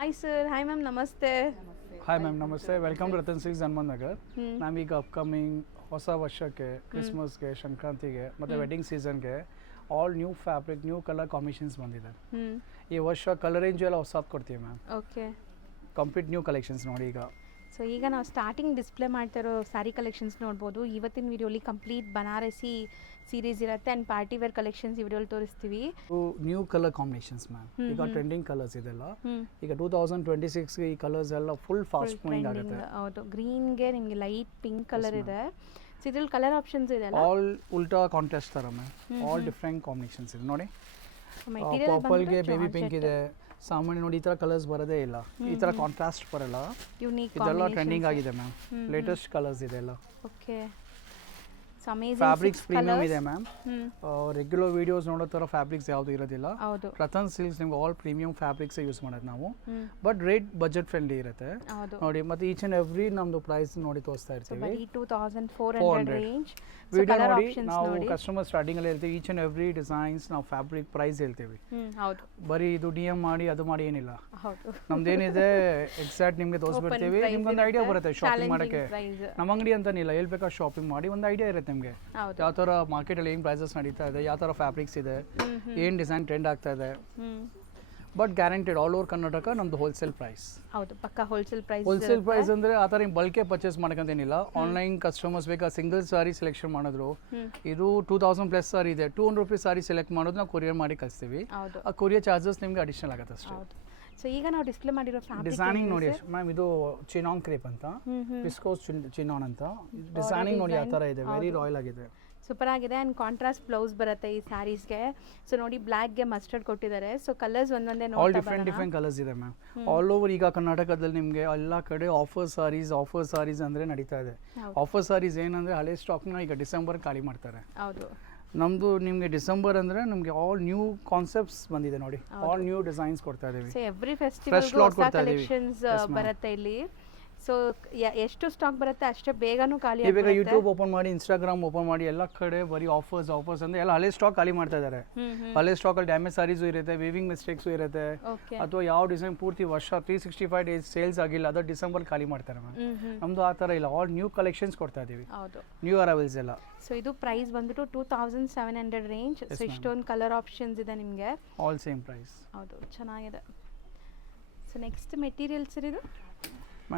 Hi sir, hi ma'am, ನಮಸ್ತೆ. Hi ma'am, ನಮಸ್ತೆ. Welcome to Ratan Silks Hanumanth Nagar. Ma'am, ಈಗ upcoming ಹೊಸ ವರ್ಷಕ್ಕೆ, ಕ್ರಿಸ್ಮಸ್ಗೆ, ಸಂಕ್ರಾಂತಿಗೆ ಮತ್ತು ವೆಡ್ಡಿಂಗ್ ಸೀಸನ್ಗೆ all new fabric, new colour combinations ಬಂದಿದೆ. ಈ ವರ್ಷ ಕಲರ್ ರೇಂಜು ಎಲ್ಲ ಹೊಸದು ಕೊಡ್ತೀವಿ ma'am. Okay, complete new collections ನೋಡಿ ಈಗ. ಸೊ ಈಗ ನಾವು ಸ್ಟಾರ್ಟಿಂಗ್ ಡಿಸ್ಪ್ಲೇ ಮಾಡ್ತಿರೋ ಸ್ಯಾರಿ ಕಲೆಕ್ಷನ್ಸ್ ನೋಡ್ಬೋದು. ಇವತ್ತಿನ ವಿಡಿಯೋಲಿ ಕಂಪ್ಲೀಟ್ ಬನಾರಸಿ ಸೀರೀಸ್ ಇರುತ್ತೆ ಆ್ಯಂಡ್ ಪಾರ್ಟಿ ವೇರ್ ಕಲೆಕ್ಷನ್ಸ್ ಈ ವಿಡಿಯೋಲಿ ತೋರಿಸ್ತೀವಿ. New colour combinations ma'am. ಈಗ ಟ್ರೆಂಡಿಂಗ್ ಕಲರ್ಸ್ ಇದೆಲ್ಲ. ಈಗ 2026ಗೆ ಈ ಕಲರ್ಸ್ ಎಲ್ಲ ಫುಲ್ ಫಾಸ್ಟ್ ಮೂವಿಂಗ್ ಆಗುತ್ತೆ. ಹೌದು, ಗ್ರೀನ್ಗೆ ನಿಮಗೆ ಲೈಟ್ ಪಿಂಕ್ ಕಲರ್ ಇದೆ. ಸೊ ಇದ್ರಲ್ಲಿ ಕಲರ್ ಆಪ್ಷನ್ಸ್ ಇದೆ ಅಲ್ಲ, ಆಲ್ ಉಲ್ಟಾ ಕಾಂಟ್ರಾಸ್ಟ್ ಥರ ಮ್ಯಾಮ್. ಆಲ್ ಡಿಫ್ರೆಂಟ್ ಕಾಂಬಿನೇಷನ್ಸ್ ಇದೆ ನೋಡಿ. ಪರ್ಪಲ್ಗೆ ಬೇಬಿ ಪಿಂಕ್ ಇದೆ. ಸಾಮಾನ್ಯ ನೋಡಿ, ಈ ಥರ ಕಲರ್ಸ್ ಬರೋದೇ ಇಲ್ಲ. ಈ ಥರ ಕಾಂಟ್ರಾಸ್ಟ್ ಬರಲ್ಲ. ಯುನೀಕ್ ಇದೆಲ್ಲ ಟ್ರೆಂಡಿಂಗ್ ಆಗಿದೆ ಮ್ಯಾಮ್. ಲೇಟೆಸ್ಟ್ ಕಲರ್ಸ್ ಇದೆ ಎಲ್ಲ. ಓಕೆ, ಫ್ಯಾಬ್ರಿಕ್ಸ್ ಪ್ರೀಮಿಯಂ ಇದೆ ಮ್ಯಾಮ್. ರೆಗ್ಯುಲರ್ ವಿಡಿಯೋಸ್ ನೋಡೋ ಥರ ಫ್ಯಾಬ್ರಿಕ್ಸ್ ಯಾವುದು ಇರೋದಿಲ್ಲ. ರತನ್ ಸಿಲ್ಕ್ಸ್ ನಿಮ್ಗೆ ಆಲ್ ಪ್ರೀಮಿಯಂ ಫ್ಯಾಬ್ರಿಕ್ಸ್ ಯೂಸ್ ಮಾಡೋದು ನಾವು. ಬಟ್ ರೇಟ್ ಬಜೆಟ್ ಫ್ರೆಂಡ್ಲಿ ಇರುತ್ತೆ ನೋಡಿ. ಮತ್ತೆ ಈಚ್ ಅಂಡ್ ಎವ್ರಿ ನಮ್ದು ಪ್ರೈಸ್ ನೋಡಿ ತೋರಿಸ್ತಾ ಇರ್ತೀವಿ. 2400 ರೇಂಜ್ ವಿಡಿಯೋ ನೋಡಿ. ನಾವು ಕಸ್ಟಮರ್ ಸ್ಟಾರ್ಟಿಂಗ್ ಅಲ್ಲಿ ಹೇಳ್ತೀವಿ, ಈಚ್ ಅಂಡ್ ಎವ್ರಿ ಡಿಸೈನ್ಸ್ ನಾವು ಫ್ಯಾಬ್ರಿಕ್ ಪ್ರೈಸ್ ಹೇಳ್ತೀವಿ. ಬರೀ ಇದು DM ಮಾಡಿ ಅದು ಮಾಡಿ ಏನಿಲ್ಲ. ನಮ್ದೇನಿದೆ ಎಕ್ಸಾಕ್ಟ್ ನಿಮ್ಗೆ ತೋರಿಸ್ಬಿಡ್ತೀವಿ. ನಿಮ್ಗೊಂದು ಐಡಿಯಾ ಬರುತ್ತೆ ಶಾಪಿಂಗ್ ಮಾಡೋಕ್ಕೆ. ನಮ್ಮ ಅಂಗಡಿ ಅಂತಾನಿಲ್ಲ, ಹೇಳ್ಬೇಕಾ ಶಾಪಿಂಗ್ ಮಾಡಿ ಒಂದು ಐಡಿಯಾ ಇರುತ್ತೆ ನಿಮಗೆ. ಯಾವ ಥರ ಮಾರ್ಕೆಟಲ್ಲಿ ಏನು ಪ್ರೈಸಸ್ ನಡೀತಾ ಇದೆ, ಯಾವ ಥರ ಫ್ಯಾಬ್ರಿಕ್ಸ್ ಇದೆ, ಏನು ಡಿಸೈನ್ ಟ್ರೆಂಡ್ ಆಗ್ತಾ ಇದೆ. But guaranteed all over Karnataka ನಮ್ದು ಹೋಲ್ಸೇಲ್ ಪ್ರೈಸ್. ಹೌದು, ಪಕ್ಕಾ ಹೋಲ್ಸೇಲ್ ಪ್ರೈಸ್. ಹೋಲ್ಸೇಲ್ ಪ್ರೈಸ್ ಅಂದರೆ ಆ ಥರ ಬಲ್ಕೆ ಪರ್ಚೇಸ್ ಮಾಡೋಕ್ಕಂತೇನಿಲ್ಲ. ಆನ್ಲೈನ್ ಕಸ್ಟಮರ್ಸ್ ಬೇಕಾ ಸಿಂಗಲ್ ಸಾರಿ ಸೆಲೆಕ್ಷನ್ ಮಾಡಿದ್ರು, ಇದು 2000+ ಸಾರಿ ಇದೆ, 200 ರೂಪೀಸ್ ಸಾರಿ ಸೆಲೆಕ್ಟ್ ಮಾಡೋದು ನಾವು ಕೊರಿಯರ್ ಮಾಡಿ ಕಳಿಸ್ತೀವಿ. ಆ ಕೊರಿಯರ್ ಚಾರ್ಜಸ್ ನಿಮಗೆ ಅಡಿಷನಲ್ ಆಗುತ್ತೆ ಅಷ್ಟೇ. ಸೊ ಈಗ ನಾವು ಡಿಸ್ಪ್ಲೇ ಮಾಡಿರೋ ಡಿಸೈನಿಂಗ್ ನೋಡಿ ಮ್ಯಾಮ್. ಇದು ಚಿನಾನ್ ಕ್ರೇಪ್ ಅಂತ, ವಿಸ್ಕೋಸ್ ಚಿನಾನ್ ಅಂತ. ಡಿಸೈನಿಂಗ್ ನೋಡಿ ಯಾವ ಥರ ಇದೆ, ವೆರಿ ರಾಯಲ್ ಆಗಿದೆ, ಸೂಪರ್ ಆಗಿದೆ. ಆ್ಯಂಡ್ ಕಾಂಟ್ರಾಸ್ಟ್ ಬ್ಲೌಸ್ ಬರುತ್ತೆ ಈ ಸ್ಯಾರೀಸ್ಗೆ. ಸೊ ನೋಡಿ, ಬ್ಲ್ಯಾಕ್ಗೆ ಮಸ್ಟರ್ಡ್ ಕೊಟ್ಟಿದ್ದಾರೆ. ಸೊ ಕಲರ್ಸ್ ಒಂದೊಂದೇ ಆಲ್ ಡಿಫ್ರೆಂಟ್ ಕಲರ್ಸ್ ಇದೆ ಮ್ಯಾಮ್. ಆಲ್ ಓವರ್ ಈಗ ಕರ್ನಾಟಕದಲ್ಲಿ ನಿಮಗೆ ಎಲ್ಲ ಕಡೆ ಆಫರ್ ಸಾರೀಸ್ ಅಂದರೆ ನಡೀತಾ ಇದೆ. ಆಫರ್ ಸಾರೀಸ್ ಏನಂದರೆ ಹಳೆ ಸ್ಟಾಕ್ನ ಈಗ ಡಿಸೆಂಬರ್ ಖಾಲಿ ಮಾಡ್ತಾರೆ. ಹೌದು, ನಮ್ಮದು ನಿಮಗೆ ಡಿಸೆಂಬರ್ ಅಂದರೆ ನಮಗೆ ಆಲ್ ನ್ಯೂ ಕಾನ್ಸೆಪ್ಟ್ಸ್ ಬಂದಿದೆ ನೋಡಿ. ಆಲ್ ನ್ಯೂ ಡಿಸೈನ್ಸ್ ಕೊಡ್ತಾ ಇದ್ದೀವಿ. ಸೊ ಎವ್ರಿ ಫೆಸ್ಟಿವಲ್ ಕಲೆಕ್ಷನ್ಸ್ ಬರುತ್ತೆ ಇಲ್ಲಿ. ಸೊ ಎಷ್ಟು ಸ್ಟಾಕ್ ಬರುತ್ತೆ ಅಷ್ಟೇ ಬೇಗನೂ ಖಾಲಿ ಆಗುತ್ತೆ. ಇವಾಗ ಯೂಟ್ಯೂಬ್ ಓಪನ್ ಮಾಡಿ, ಇನ್ಸ್ಟಾಗ್ರಾಮ್ ಓಪನ್ ಮಾಡಿ, ಎಲ್ಲ ಕಡೆ ಬರೀ ಆಫರ್ಸ್ ಅಂದರೆ ಎಲ್ಲ ಹಳೆ ಸ್ಟಾಕ್ ಖಾಲಿ ಮಾಡ್ತಾ ಇದ್ದಾರೆ. ಹಳೆ ಸ್ಟಾಕಲ್ಲಿ ಡ್ಯಾಮೇಜ್ ಸಾರೀಸು ಇರುತ್ತೆ, ವೀವಿಂಗ್ ಮಿಸ್ಟೇಕ್ಸು ಇರುತ್ತೆ, ಅಥವಾ ಯಾವ ಡಿಸೈನ್ ಪೂರ್ತಿ ವರ್ಷ 365 ಡೇಸ್ ಸೇಲ್ಸ್ ಆಗಿಲ್ಲ, ಅದು ಡಿಸೆಂಬರ್ ಖಾಲಿ ಮಾಡ್ತಾರೆ ಮ್ಯಾಮ್. ನಮ್ಮದು ಆ ಥರ ಇಲ್ಲ, ಆಲ್ ನ್ಯೂ ಕಲೆಕ್ಷನ್ಸ್ ಕೊಡ್ತಾ ಇದ್ದೀವಿ, ನ್ಯೂ ಅರೈವಲ್ಸ್ ಎಲ್ಲ. ಸೊ ಇದು ಪ್ರೈಸ್ ಬಂದ್ಬಿಟ್ಟು 2700 ರೇಂಜ್. ಸೊ ಇಷ್ಟೊಂದು ಕಲರ್ ಆಪ್ಷನ್ಸ್ ಇದೆ ನಿಮಗೆ, ಆಲ್ ಸೇಮ್ ಪ್ರೈಸ್. ಹೌದು, ಚೆನ್ನಾಗಿದೆ. ಸೊ ನೆಕ್ಸ್ಟ್ ಮೆಟೀರಿಯಲ್ಸ್ ಇದು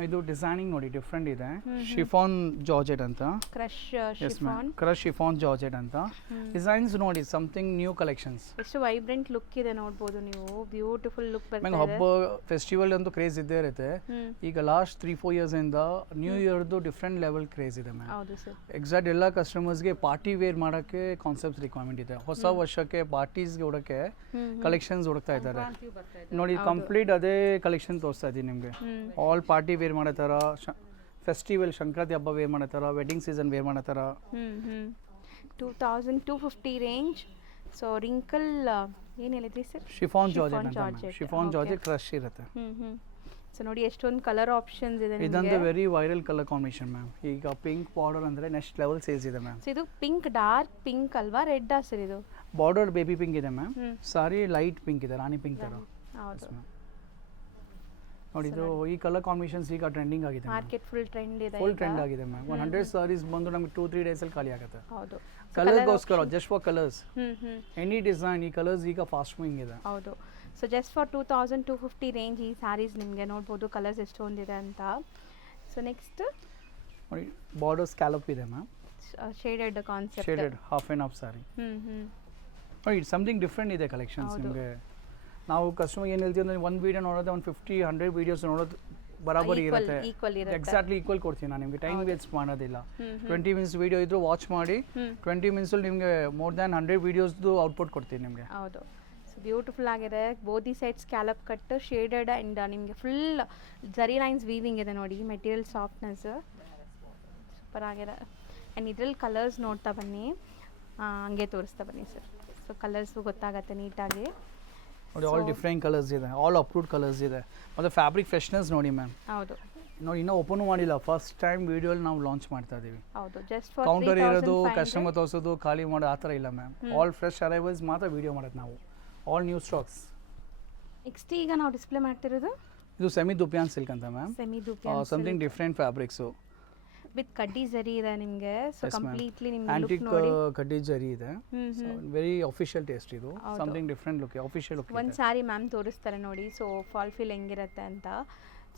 ಇದು ಡಿಸೈನಿಂಗ್ ನೋಡಿ ಡಿಫ್ರೆಂಟ್ ಇದೆ. ಶಿಫಾನ್ ಜಾರ್ಜೆಟ್ ಅಂತ, ಕ್ರಶ್ ಶಿಫಾನ್ ಜಾರ್ಜೆಟ್ ಅಂತ ಡಿಸೈನ್ಸ್ ನೋಡಿ. ಸಮಥಿಂಗ್ ನ್ಯೂ ಕಲೆಕ್ಷನ್ಸ್, ಎಷ್ಟು ವೈಬ್ರೆಂಟ್ ಲುಕ್ ಇದೆ ನೋಡ್ಬೋದು ನೀವು. ಬ್ಯೂಟಿಫುಲ್ ಲುಕ್ ಬರ್ತದೆ. ಹಬ್ಬ ಫೆಸ್ಟಿವಲ್ ಅಂತೂ ಕ್ರೇಜ್ ಇದ್ದೇ ಇರುತ್ತೆ. ಈಗ ಲಾಸ್ಟ್ 3-4 ಇಯರ್ಸ್ ಇಂದ ನ್ಯೂ ಇಯರ್ದು ಡಿಫ್ರೆಂಟ್ ಲೆವೆಲ್ ಕ್ರೇಜ್ ಇದೆ ಮ್ಯಾಮ್. ಎಕ್ಸಾಕ್ಟ್ ಎಲ್ಲ ಕಸ್ಟಮರ್ಸ್ಗೆ ಪಾರ್ಟಿ ವೇರ್ ಮಾಡೋಕ್ಕೆ ಕಾನ್ಸೆಪ್ಟ್ಸ್ ರಿಕ್ವೈರ್ಮೆಂಟ್ ಇದೆ. ಹೊಸ ವರ್ಷಕ್ಕೆ ಪಾರ್ಟೀಸ್ಗೆ ಹುಡಕ್ಕೆ ಕಲೆಕ್ಷನ್ಸ್ ಹುಡುಕ್ತಾ ಇದ್ದಾರೆ ನೋಡಿ. ಕಂಪ್ಲೀಟ್ ಅದೇ ಕಲೆಕ್ಷನ್ ತೋರಿಸ್ತಾ ಇದ್ದೀನಿ ನಿಮಗೆ. ಆಲ್ ಪಾರ್ಟಿ ವೇರ್ ಮಾಡೋ ಥರ, ಫೆಸ್ಟಿವಲ್ ಸಂಕ್ರಾಂತಿ ಹಬ್ಬ ವೇರ್ ಮಾಡೋ ಥರ, ವೆಡ್ಡಿಂಗ್ ಸೀಸನ್ ವೇರ್ ಮಾಡೋ ಥರ. 2250 ರೇಂಜ್. ಸೊ ರಿಂಕಲ್ ಏನು ಹೇಳಿದ್ರಿ ಸರ್? ಶಿಫಾನ್ ಜಾರ್ಜೆಟ್ ಕ್ರಶ್ ಇರುತ್ತೆ. ಸೊ ನೋಡಿ ಎಷ್ಟೊಂದು ಕಲರ್ ಆಪ್ಷನ್ಸ್ ಇದೆ. ಇದಂದ್ರೆ very viral colour combination ma'am. ಈಗ ಪಿಂಕ್ ಬಾರ್ಡರ್ ಅಂದರೆ ನೆಕ್ಸ್ಟ್ ಲೆವೆಲ್ ಸೇಲ್ಸ್ ಇದೆ ಮ್ಯಾಮ್. ಸೊ ಇದು ಪಿಂಕ್, ಡಾರ್ಕ್ ಪಿಂಕ್ ಅಲ್ವಾ, ರೆಡ್ ಸರ್? ಇದು ಬಾರ್ಡರ್ ಬೇಬಿ ಪಿಂಕ್ ಇದೆ ಮ್ಯಾಮ್. ಸಾರಿ ಲೈಟ್ ಪಿಂಕ್ ಇದೆ, ರಾಣಿ ಪಿಂಕ್ ಥರ. ಹೌದು ನೋಡಿ, ಇದು ಈ ಕಲರ್ ಕಾಂಬಿನೇಷನ್ಸ್ ಈಗ ಟ್ರೆಂಡಿಂಗ್ ಆಗಿದೆ, ಮಾರ್ಕೆಟ್ ಫುಲ್ ಟ್ರೆಂಡ್ ಇದೆ, ಫುಲ್ ಟ್ರೆಂಡ್ ಆಗಿದೆ ಮ್ಯಾಮ್. 100 ಸಾರೀಸ್ ಬಂದು ನಮಗೆ 2-3 ಡೇಸಲ್ಲಿ ಖಾಲಿ ಆಗುತ್ತೆ. ಹೌದು, ಕಲರ್ಗೋಸ್ಕರ, just for colours, any design. ಈ ಕಲರ್ಸ್ ಈಗ ಫಾಸ್ಟ್ ಮೂವಿಂಗ್ ಇದೆ. ಹೌದು. ಸೊ ಜಸ್ಟ್ ಫಾರ್ 2250 ರೇಂಜ್ ಈ ಸ್ಯಾರೀಸ್ ನಿಮಗೆ ನೋಡ್ಬೋದು ಕಲರ್ಸ್ ಎಷ್ಟೊಂದಿದೆ ಅಂತ. ಸೊ ನೆಕ್ಸ್ಟ್ ನೋಡಿ, ಬಾರ್ಡರ್ ಸ್ಕ್ಯಾಲಪ್ ಇದೆ ma'am. Shaded concept, shaded half and half sari. ನೋಡಿ, ಸಮಥಿಂಗ್ ಡಿಫ್ರೆಂಟ್ ಇದೆ ಕಲೆಕ್ಷನ್ಸ್ ನಿಮಗೆ. ನಾವು ಕಸ್ಟಮರ್ ಏನು ಹೇಳ್ತೀವಿ ಅಂದರೆ, ಒಂದು ವೀಡಿಯೋ ನೋಡೋದು ಒಂದು 50-100 ವೀಡಿಯೋಸ್ ನೋಡೋದು ಬರಾಬರಿ ಇರುತ್ತೆ. ಎಕ್ಸಾಕ್ಟ್ಲಿ ಈಕ್ವಲ್ ಕೊಡ್ತೀನಿ ನಾನು ನಿಮಗೆ, ಟೈಮ್ ವೇಸ್ಟ್ ಮಾಡೋದಿಲ್ಲ. 20 ಮಿನಿಟ್ಸ್ ವೀಡಿಯೋ ಇದ್ರೂ ವಾಚ್ ಮಾಡಿ 20 ಮಿನಿಟ್ಸಲ್ಲಿ ನಿಮಗೆ ಮೋರ್ ದ್ಯಾನ್ 100 ವೀಡಿಯೋಸ್ದು ಔಟ್ಪುಟ್ ಕೊಡ್ತೀನಿ ನಿಮಗೆ. ಹೌದು, ಸೊ ಬ್ಯೂಟಿಫುಲ್ ಆಗಿದೆ. ಬೋದಿ side scallop cut, shaded and ನಿಮಗೆ ಫುಲ್ ಜರಿ ಲೈನ್ಸ್ ವೀವಿಂಗ್ ಇದೆ ನೋಡಿ. ಮೆಟೀರಿಯಲ್ ಸಾಫ್ಟ್ನೆಸ್ ಸೂಪರ್ ಆಗಿದೆ. ಆ್ಯಂಡ್ ಇದರಲ್ಲಿ ಕಲರ್ಸ್ ನೋಡ್ತಾ ಬನ್ನಿ, ಹಂಗೆ ತೋರಿಸ್ತಾ ಬನ್ನಿ ಸರ್. ಸೊ ಕಲರ್ಸು ಗೊತ್ತಾಗತ್ತೆ ನೀಟಾಗಿ ನೋಡಿ. ಆಲ್ ಡಿಫ್ರೆಂಟ್ ಕಲರ್ಸ್ ಇದೆ, ಆಲ್ ಅಪ್ರೂವ್ಡ್ ಕಲರ್ಸ್ ಇದೆ. ಮತ್ತು ಫ್ಯಾಬ್ರಿಕ್ ಫ್ರೆಶ್ನೆಸ್ ನೋಡಿ ಮ್ಯಾಮ್. ಹೌದು ನೋಡಿ, ಇನ್ನೂ ಓಪನ್ ಮಾಡಿಲ್ಲ, ಫಸ್ಟ್ ಟೈಮ್ ವಿಡಿಯೋಲಿ ನಾವು ಲಾಂಚ್ ಮಾಡ್ತಾ ಇದ್ದೀವಿ. ಹೌದು, ಜಸ್ಟ್ ಫಾರ್ ಕೌಂಟರ್ ಇರೋದು, ಕಸ್ಟಮರ್ ತೋರಿಸೋದು, ಖಾಲಿ ಮಾಡೋ ಆ ಥರ ಇಲ್ಲ ಮ್ಯಾಮ್. ಆಲ್ ಫ್ರೆಶ್ ಅರೈವಲ್ಸ್ ಮಾತ್ರ ವಿಡಿಯೋ ಮಾಡೋದು ನಾವು. All new stocks. ನೆಕ್ಸ್ಟ್ ಈಗ ನಾವು ಡಿಸ್ಪ್ಲೇ ಮಾಡ್ತಿರೋದು ಇದು ಸೆಮಿ ದುಪಿಯಾನ್ ಸಿಲ್ಕ್ ಅಂತ ma'am. Semi dupion something different fabrics. With ಕಡ್ಡಿ ಜರಿ ಇದೆ ನಿಮಗೆ. ಸೊ ಕಂಪ್ಲೀಟ್ಲಿ ನಿಮಗೆ ಆಂಟಿಕ್ ಕಡ್ಡಿ ಜರಿ ಇದೆ. ವೆರಿ ಆಫಿಷಿಯಲ್ ಟೇಸ್ಟ್ ಇದು. Something different look, official look. ಒಂದು ಸಾರಿ ಮ್ಯಾಮ್ ತೋರಿಸ್ತಾರೆ ನೋಡಿ. ಸೊ ಫಾಲ್ ಫೀಲ್ ಹೆಂಗಿರುತ್ತೆ ಅಂತ.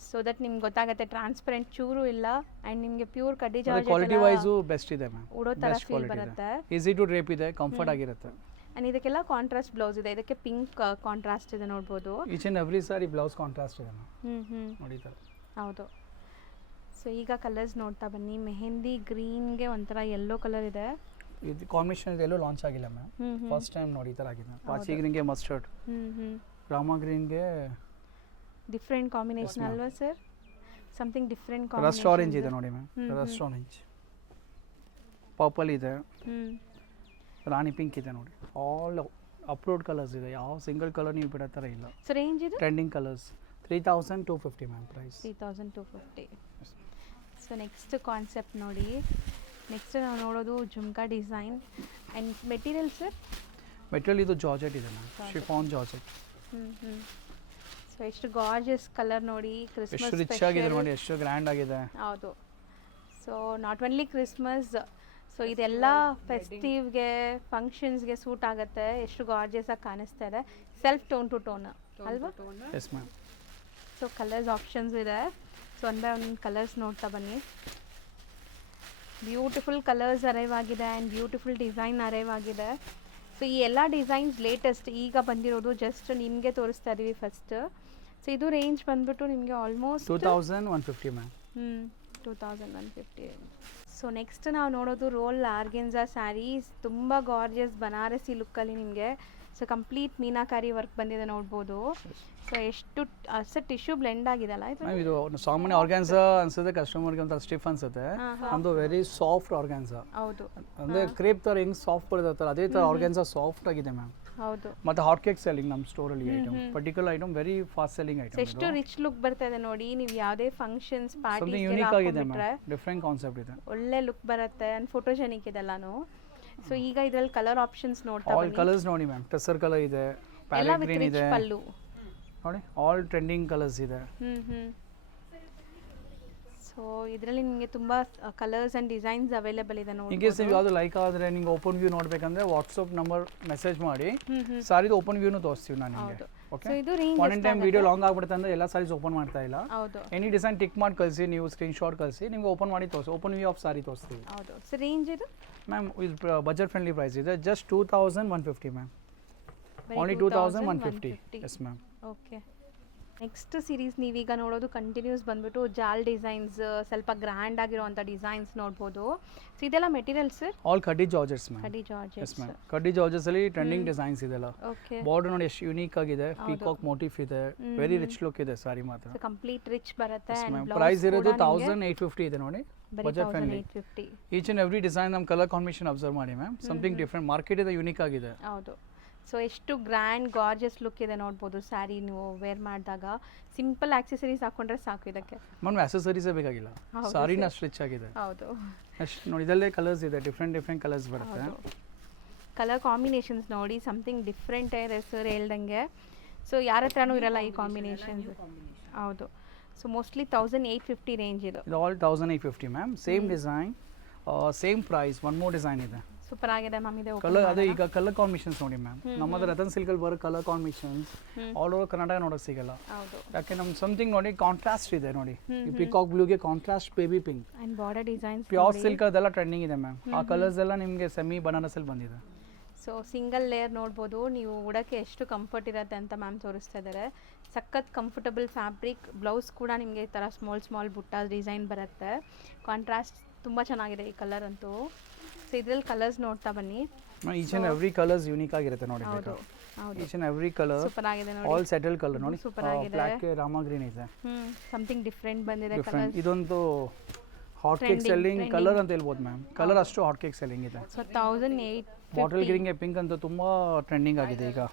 ಸೊ ದಟ್ ನಿಮ್ಗೆ ಗೊತ್ತಾಗುತ್ತೆ ಟ್ರಾನ್ಸ್ಪರೆಂಟ್ ಚೂರು ಇಲ್ಲ ಆ್ಯಂಡ್ ನಿಮಗೆ ಪ್ಯೂರ್ ಕಡ್ಡಿ ಜಾರ್ಜೆಟ್ ಕ್ವಾಲಿಟಿ ವೈಸು ಬೆಸ್ಟ್ ಇದೆ ಮ್ಯಾಮ್. ಉಡೋ ಥರ ಫೀಲ್ ಬರುತ್ತೆ. ಈಸಿ ಟು ಡ್ರೇಪ್ ಇದೆ, ಕಂಫರ್ಟ್ ಆಗಿರುತ್ತೆ. ಆ್ಯಂಡ್ ಇದಕ್ಕೆಲ್ಲ ಕಾಂಟ್ರಾಸ್ಟ್ ಬ್ಲೌಸ್ ಇದೆ. ಇದಕ್ಕೆ ಪಿಂಕ್ ಕಾಂಟ್ರಾಸ್ಟ್ ಇದೆ ನೋಡ್ಬೋದು. Each and every sorry blouse contrast ಇದೆ ಮ್ಯಾಮ್. ನೋಡಿ ಥರ. ಹೌದು. ಸೊ ಈಗ ಕಲರ್ಸ್ ನೋಡ್ತಾ ಬನ್ನಿ. ಮೆಹಂದಿ ಗ್ರೀನ್ಗೆ ಒಂಥರ ಯೆಲ್ಲೋ ಕಲರ್ ಇದೆ. ಇದು ಕಾಂಬಿನೇಷನ್ ಎಲ್ಲೂ ಲಾಂಚ್ ಆಗಿಲ್ಲ ಮ್ಯಾಮ್. ಫಸ್ಟ್ ಟೈಮ್ ನೋಡಿ ಈ ಥರ ಆಗಿದೆ. ಪಾಚಿ ಗ್ರೀನ್ಗೆ ಮಸ್ಟರ್ಡ್, ರಾಮ ಗ್ರೀನ್ಗೆ ಡಿಫ್ರೆಂಟ್ ಕಾಂಬಿನೇಷನ್ ಅಲ್ವಾ sir? Something different combination. Rust orange ಇದೆ ನೋಡಿ ಮ್ಯಾಮ್. ರಸ್ಟ್ ಆರೆಂಜ್, ಪರ್ಪಲ್ ಇದೆ, ರಾಣಿ ಪಿಂಕ್ ಇದೆ ನೋಡಿ. ಆಲ್ ಅಪ್ಲೋಡ್ ಕಲರ್ಸ್ ಇದೆ. ಯಾವ ಸಿಂಗಲ್ ಕಲರ್ ನೀವು ಬಿಡೋ ಥರ ಇಲ್ಲ. ಸೊ ರೇಂಜ್ ಇದೆ trending colours 3250 ma'am price. 3250. So next concept ನೋಡಿ. ನೆಕ್ಸ್ಟ್ ನಾವು ನೋಡೋದು jhumka design and material sir. Material ಇದು ಜಾರ್ಜೆಟ್ ಇದೆ ಮ್ಯಾಮ್. Chiffon georgette. ಸೊ ಎಷ್ಟು ಗಾರ್ಜಿಯಸ್ ಕಲರ್ ನೋಡಿ. ಕ್ರಿಸ್ಮಸ್ ಎಷ್ಟು ರಿಚ್ ಆಗಿದೆ ನೋಡಿ, ಎಷ್ಟು ಗ್ರ್ಯಾಂಡ್ ಆಗಿದೆ. ಹೌದು. So not only Christmas, so ಇದೆಲ್ಲ ಫೆಸ್ಟಿವ್ಗೆ ಫಂಕ್ಷನ್ಸ್ಗೆ ಸೂಟ್ ಆಗುತ್ತೆ. ಎಷ್ಟು ಗಾರ್ಜಿಯಸ್ ಆಗಿ ಕಾಣಿಸ್ತಾ ಇದೆ. ಸೆಲ್ಫ್ ಟೋನ್ ಟು ಟೋನ್ ಅಲ್ವಾ? Yes ma'am. So colours options ಇದೆ. So one by one colours ನೋಡ್ತಾ ಬನ್ನಿ. ಬ್ಯೂಟಿಫುಲ್ ಕಲರ್ಸ್ ಅರೈವ್ ಆಗಿದೆ ಆ್ಯಂಡ್ ಬ್ಯೂಟಿಫುಲ್ ಡಿಸೈನ್ ಅರೈವ್ ಆಗಿದೆ. ಸೊ ಈ ಎಲ್ಲ ಡಿಸೈನ್ಸ್ ಲೇಟೆಸ್ಟ್ ಈಗ ಬಂದಿರೋದು. ಜಸ್ಟ್ ನಿಮಗೆ ತೋರಿಸ್ತಾ ಇದ್ದೀವಿ ಫಸ್ಟ್. ಸೊ ಇದು ರೇಂಜ್ ಬಂದ್ಬಿಟ್ಟು ನಿಮಗೆ ಆಲ್ಮೋಸ್ಟ್ 2150 ಮ್ಯಾಮ್. 2150. ಸೊ ನೆಕ್ಸ್ಟ್ ನಾವು ನೋಡೋದು ರೋಲ್ ಆರ್ಗೆನ್ಸಾ ಸ್ಯಾರೀಸ್. ತುಂಬ ಗಾರ್ಜಿಯಸ್ ಬನಾರಸಿ ಲುಕ್ಕಲ್ಲಿ ನಿಮಗೆ. ಸೊ ಕಂಪ್ಲೀಟ್ ಮೀನಾಕಾರಿ ವರ್ಕ್ ಬಂದಿದೆ ನೋಡ್ಬೋದು. ಸೊ ಎಷ್ಟು ಟಿಶ್ಯೂ ಬ್ಲೆಂಡ್ ಆಗಿದೆ ಅಲ್ಲ ಇದು? ಇದು ಸಾಮಾನ್ಯ ಆರ್ಗಾನ್ಸಾ ಅನ್ಸುತ್ತೆ ಕಸ್ಟಮರ್ಗೆ, ಒಂಥರ ಸ್ಟಿಫ್ ಅನ್ಸುತ್ತೆ. ನಮ್ದು ವೆರಿ ಸಾಫ್ಟ್ ಆರ್ಗಾನ್ಸಾ. ಹೌದು. ಅಂದ್ರೆ ಕ್ರೇಪ್ ತರ ಹೆಂಗ್ ಸಾಫ್ಟ್ ಬರುತ್ತೆ ಅದೇ ತರ ಆರ್ಗಾನ್ಸಾ ಸಾಫ್ಟ್ ಆಗಿದೆ ಮ್ಯಾಮ್. ಹೌದು. ಮತ್ತೆ ಹಾಟ್ ಕೇಕ್ ಸೆಲ್ಲಿಂಗ್ ನಮ್ಮ ಸ್ಟೋರ್ ಅಲ್ಲಿ item, particular item very fast selling item. ಎಷ್ಟು ರಿಚ್ ಲುಕ್ ಬರ್ತಾ ಇದೆ ನೋಡಿ. ನೀವು ಯಾವುದೇ ಫಂಕ್ಷನ್ಸ್ ಪಾರ್ಟೀಸ್ ಯೂನಿಕ್ ಆಗಿದೆ ಮ್ಯಾಮ್. ಡಿಫರೆಂಟ್ ಕಾನ್ಸೆಪ್ಟ್ ಇದೆ. ಒಳ್ಳೆ ಲುಕ್ ಬರುತ್ತೆ ಅಂಡ್ ಫೋಟೋಜೆನಿಕ್ ಇದೆಲ್ಲಾನು. ಸೊ ಈಗ ಇದರಲ್ಲಿ ಕಲರ್ ಆಪ್ಷನ್ಸ್ ನೋಡ್ತಾ ಆಲ್ ಕಲರ್ಸ್ ನೋಡಿ ಮ್ಯಾಮ್. ಟೆಸರ್ ಕಲರ್ ಇದೆ, ಪ್ಯಾಲೆಟ್ ಗ್ರೀನ್ ಇದೆ ಪಲ್ಲು ನೋಡಿ. ಆಲ್ ಟ್ರೆಂಡಿಂಗ್ ಕಲರ್ಸ್ ಇದೆ. ಸೊ ಇದರಲ್ಲಿ ನಿಮಗೆ ತುಂಬಾ ಕಲರ್ಸ್ ಅಂಡ್ ಡಿಸೈನ್ಸ್ ಅವೈಲೇಬಲ್ ಇದೆ ನೋಡಿ. ಇನ್ ಕೇಸ್ ನೀವು ಯಾವುದು ಲೈಕ್ ಆದ್ರೆ ನಿಮಗೆ ಓಪನ್ ವ್ಯೂ ನೋಡ್ಬೇಕಂದ್ರೆ ವಾಟ್ಸ್ಆಪ್ ನಂಬರ್ ಮೆಸೇಜ್ ಮಾಡಿ. ಸಾರಿದು ಓಪನ್ ವ್ಯೂನು ತೋರಿಸ್ತೀವಿ ನಾನು ನಿಮಗೆ. ಓಕೆ. ಸೊ ಇದು range one time video long ಆಗ್ಬಿಡುತ್ತೆ ಅಂದ್ರೆ ಎಲ್ಲ ಸಾರೀಸ್ ಓಪನ್ ಮಾಡ್ತಾ ಇಲ್ಲ. ಹೌದು. ಎನಿ ಡಿಸೈನ್ ಟಿಕ್ ಮಾಡಿ ಕಳಿಸಿ, ನೀವು ಸ್ಕ್ರೀನ್ ಶಾಟ್ ಕಳಿಸಿ, ನಿಮ್ಗೆ ಓಪನ್ ಮಾಡಿ ತೋರಿಸಿ. ಓಪನ್ ವ್ಯೂ ಆಫ್ ಸಾರಿ ತೋರಿಸ್ತೀವಿ. ಹೌದು. ಸೊ ರೇಂಜ್ ಇದು ಮ್ಯಾಮ್ ಇದು ಬಜೆಟ್ ಫ್ರೆಂಡ್ಲಿ ಪ್ರೈಸ್ ಇದೆ. Just 2150 ma'am. Only 2150. Yes ma'am. Okay. Next series ನೀವೀಗ ನೋಡೋದು ಕಂಟಿನ್ಯೂಸ್ ಬಂದ್ಬಿಟ್ಟು ಜಾಲ್ ಡಿಸೈನ್ಸ್, ಸ್ವಲ್ಪ ಗ್ರ್ಯಾಂಡ್ ಆಗಿರುವಂಥ ಡಿಸೈನ್ಸ್ ನೋಡ್ಬೋದು. ಸೊ ಇದೆಲ್ಲ ಮೆಟೀರಿಯಲ್ ಸರ್? ಆಲ್ ಕಡ್ಡಿ ಜಾರ್ಜೆಟ್ಸ್ ಮ್ಯಾಮ್. ಕಡ್ಡಿ ಜಾರ್ಜೆಟ್ಸ್. Yes ma'am. ಕಡ್ಡಿ ಜಾರ್ಜೆಟ್ಸ್ ಅಲ್ಲಿ ಟ್ರೆಂಡಿಂಗ್ ಡಿಸೈನ್ಸ್ ಇದೆಲ್ಲ. ಓಕೆ. ಬಾರ್ಡರ್ ನೋಡಿ ಎಷ್ಟು ಯೂನಿಕ್ ಆಗಿದೆ. ಪೀಕಾಕ್ ಮೋಟಿಫ್ ಇದೆ. ವೆರಿ ರಿಚ್ ಲುಕ್ ಇದೆ ಸಾರಿ ಮಾತ್ರ. ಸೊ ಕಂಪ್ಲೀಟ್ ರಿಚ್ ಬರುತ್ತೆ. ಪ್ರೈಸ್ ಇರೋದು 1850 ಇದೆ ನೋಡಿ. Budget friendly. 1850. Each and every design ನಮ್ಮ ಕಲರ್ ಕಾಂಬಿನೇಷನ್ ಅಬ್ಸರ್ವ್ ಮಾಡಿ ಮ್ಯಾಮ್. ಸಮಥಿಂಗ್ ಡಿಫರೆಂಟ್ ಮಾರ್ಕೆಟ್ ಇದೆ, ಯೂನಿಕ್ ಆಗಿದೆ. ಹೌದು. ಸೊ ಎಷ್ಟು ಗ್ರ್ಯಾಂಡ್ ಗಾರ್ಜಿಯಸ್ ಲುಕ್ ಇದೆ ನೋಡ್ಬೋದು. ಸ್ಯಾರಿ ನೀವು ವೇರ್ ಮಾಡಿದಾಗ ಸಿಂಪಲ್ ಆಕ್ಸೆಸರೀಸ್ ಹಾಕೊಂಡ್ರೆ ಸಾಕು ಇದಕ್ಕೆ. ಮ್ಯಾಮ್ ಆಕ್ಸೆಸರೀಸೇ ಬೇಕಾಗಿಲ್ಲ, ಸಾರಿನ ಅಷ್ಟು ರಿಚ್ ಆಗಿದೆ. ಹೌದು. ಅಷ್ಟು ನೋಡಿ ಇದಲ್ಲೇ ಕಲರ್ಸ್ ಇದೆ, ಡಿಫ್ರೆಂಟ್ ಕಲರ್ಸ್ ಬರುತ್ತೆ. ಕಲರ್ ಕಾಂಬಿನೇಷನ್ಸ್ ನೋಡಿ ಸಮಥಿಂಗ್ ಡಿಫ್ರೆಂಟ್ ಇದೆ ಸರ್ ಹೇಳ್ದಂಗೆ. ಸೊ ಯಾರ ಹತ್ರನೂ ಇರಲ್ಲ ಈ ಕಾಂಬಿನೇಷನ್ಸ್. ಹೌದು. ಸೊ ಮೋಸ್ಟ್ಲಿ 1850 ರೇಂಜ್ ಇದು. ಇದು all 1850 ma'am. Same design, same price. One more design ಇದೆ. ಸೂಪರ್ ಆಗಿದೆ ಮ್ಯಾಮ್. ಇದೆ ಕಲರ್ ಅದೇ ಈಗ ಕಲರ್ ಕಾಂಬಿನೇಷನ್ಸ್ ನೋಡಿ ಮ್ಯಾಮ್. ನಮ್ಮದು ರತನ್ ಸಿಲ್ಕಲ್ಲಿ ಬರೋ colour combinations all over Karnataka ನೋಡೋಕೆ ಸಿಗಲ್ಲ. ಹೌದು. ಯಾಕೆ ನಮ್ಮ ಸಮಥಿಂಗ್ ನೋಡಿ ಕಾಂಟ್ರಾಸ್ಟ್ ಇದೆ ನೋಡಿ. ಈ ಪಿಕಾಕ್ ಬ್ಲೂಗೆ contrast baby pink and border designs. Pure silk ಅದೆಲ್ಲ ಟ್ರೆಂಡಿಂಗ್ ಇದೆ ಮ್ಯಾಮ್. ಆ ಕಲರ್ಸ್ ಎಲ್ಲ ನಿಮಗೆ ಸೆಮಿ ಬನಾರಸಲ್ಲಿ ಬಂದಿದೆ. ಸೊ ಸಿಂಗಲ್ ಲೇಯರ್ ನೋಡ್ಬೋದು ನೀವು. ಉಡೋಕ್ಕೆ ಎಷ್ಟು ಕಂಫರ್ಟ್ ಇರುತ್ತೆ ಅಂತ ಮ್ಯಾಮ್ ತೋರಿಸ್ತಾ ಇದ್ದಾರೆ. ಸಖತ್ ಕಂಫರ್ಟಬಲ್ ಫ್ಯಾಬ್ರಿಕ್. ಬ್ಲೌಸ್ ಕೂಡ ನಿಮಗೆ ಈ ಥರ ಸ್ಮಾಲ್ ಬುಟ್ಟ ಡಿಸೈನ್ ಬರುತ್ತೆ. ಕಾಂಟ್ರಾಸ್ಟ್ ತುಂಬ ಚೆನ್ನಾಗಿದೆ ಈ ಕಲರ್ ಅಂತೂ. ಸೊ ಇದರಲ್ಲಿ ಕಲರ್ಸ್ ನೋಡ್ತಾ ಬನ್ನಿ. Each and every colours unique ಆಗಿರುತ್ತೆ ನೋಡಿ. ಹೌದು. Each and every colour super ಆಗಿದೆ ನೋಡಿ. ಆಲ್ ಸೆಟಲ್ ಕಲರ್ ನೋಡಿ. ಸೂಪರ್ ಆಗಿದೆ. ಬ್ಲಾಕ್ ರಾಮ ಗ್ರೀನ್ ಇದೆ. ಸಮಥಿಂಗ್ ಡಿಫರೆಂಟ್ ಬಂದಿದೆ ಕಲರ್. ಇದೊಂದು ಹಾಟ್ ಕೇಕ್ ಸೆಲ್ಲಿಂಗ್ ಕಲರ್ ಅಂತ ಹೇಳ್ಬೋದು ಮ್ಯಾಮ್. ಕಲರ್ ಅಷ್ಟು ಹಾಟ್ ಕೇಕ್ ಸೆಲ್ಲಿಂಗ್ ಇದೆ. ಸೊ 1850. ಬಾಟಲ್ ಗ್ರೀನ್ಗೆ ಪಿಂಕ್ ಅಂತೂ ತುಂಬಾ ಟ್ರೆಂಡಿಂಗ್ ಆಗಿದೆ ಈಗ.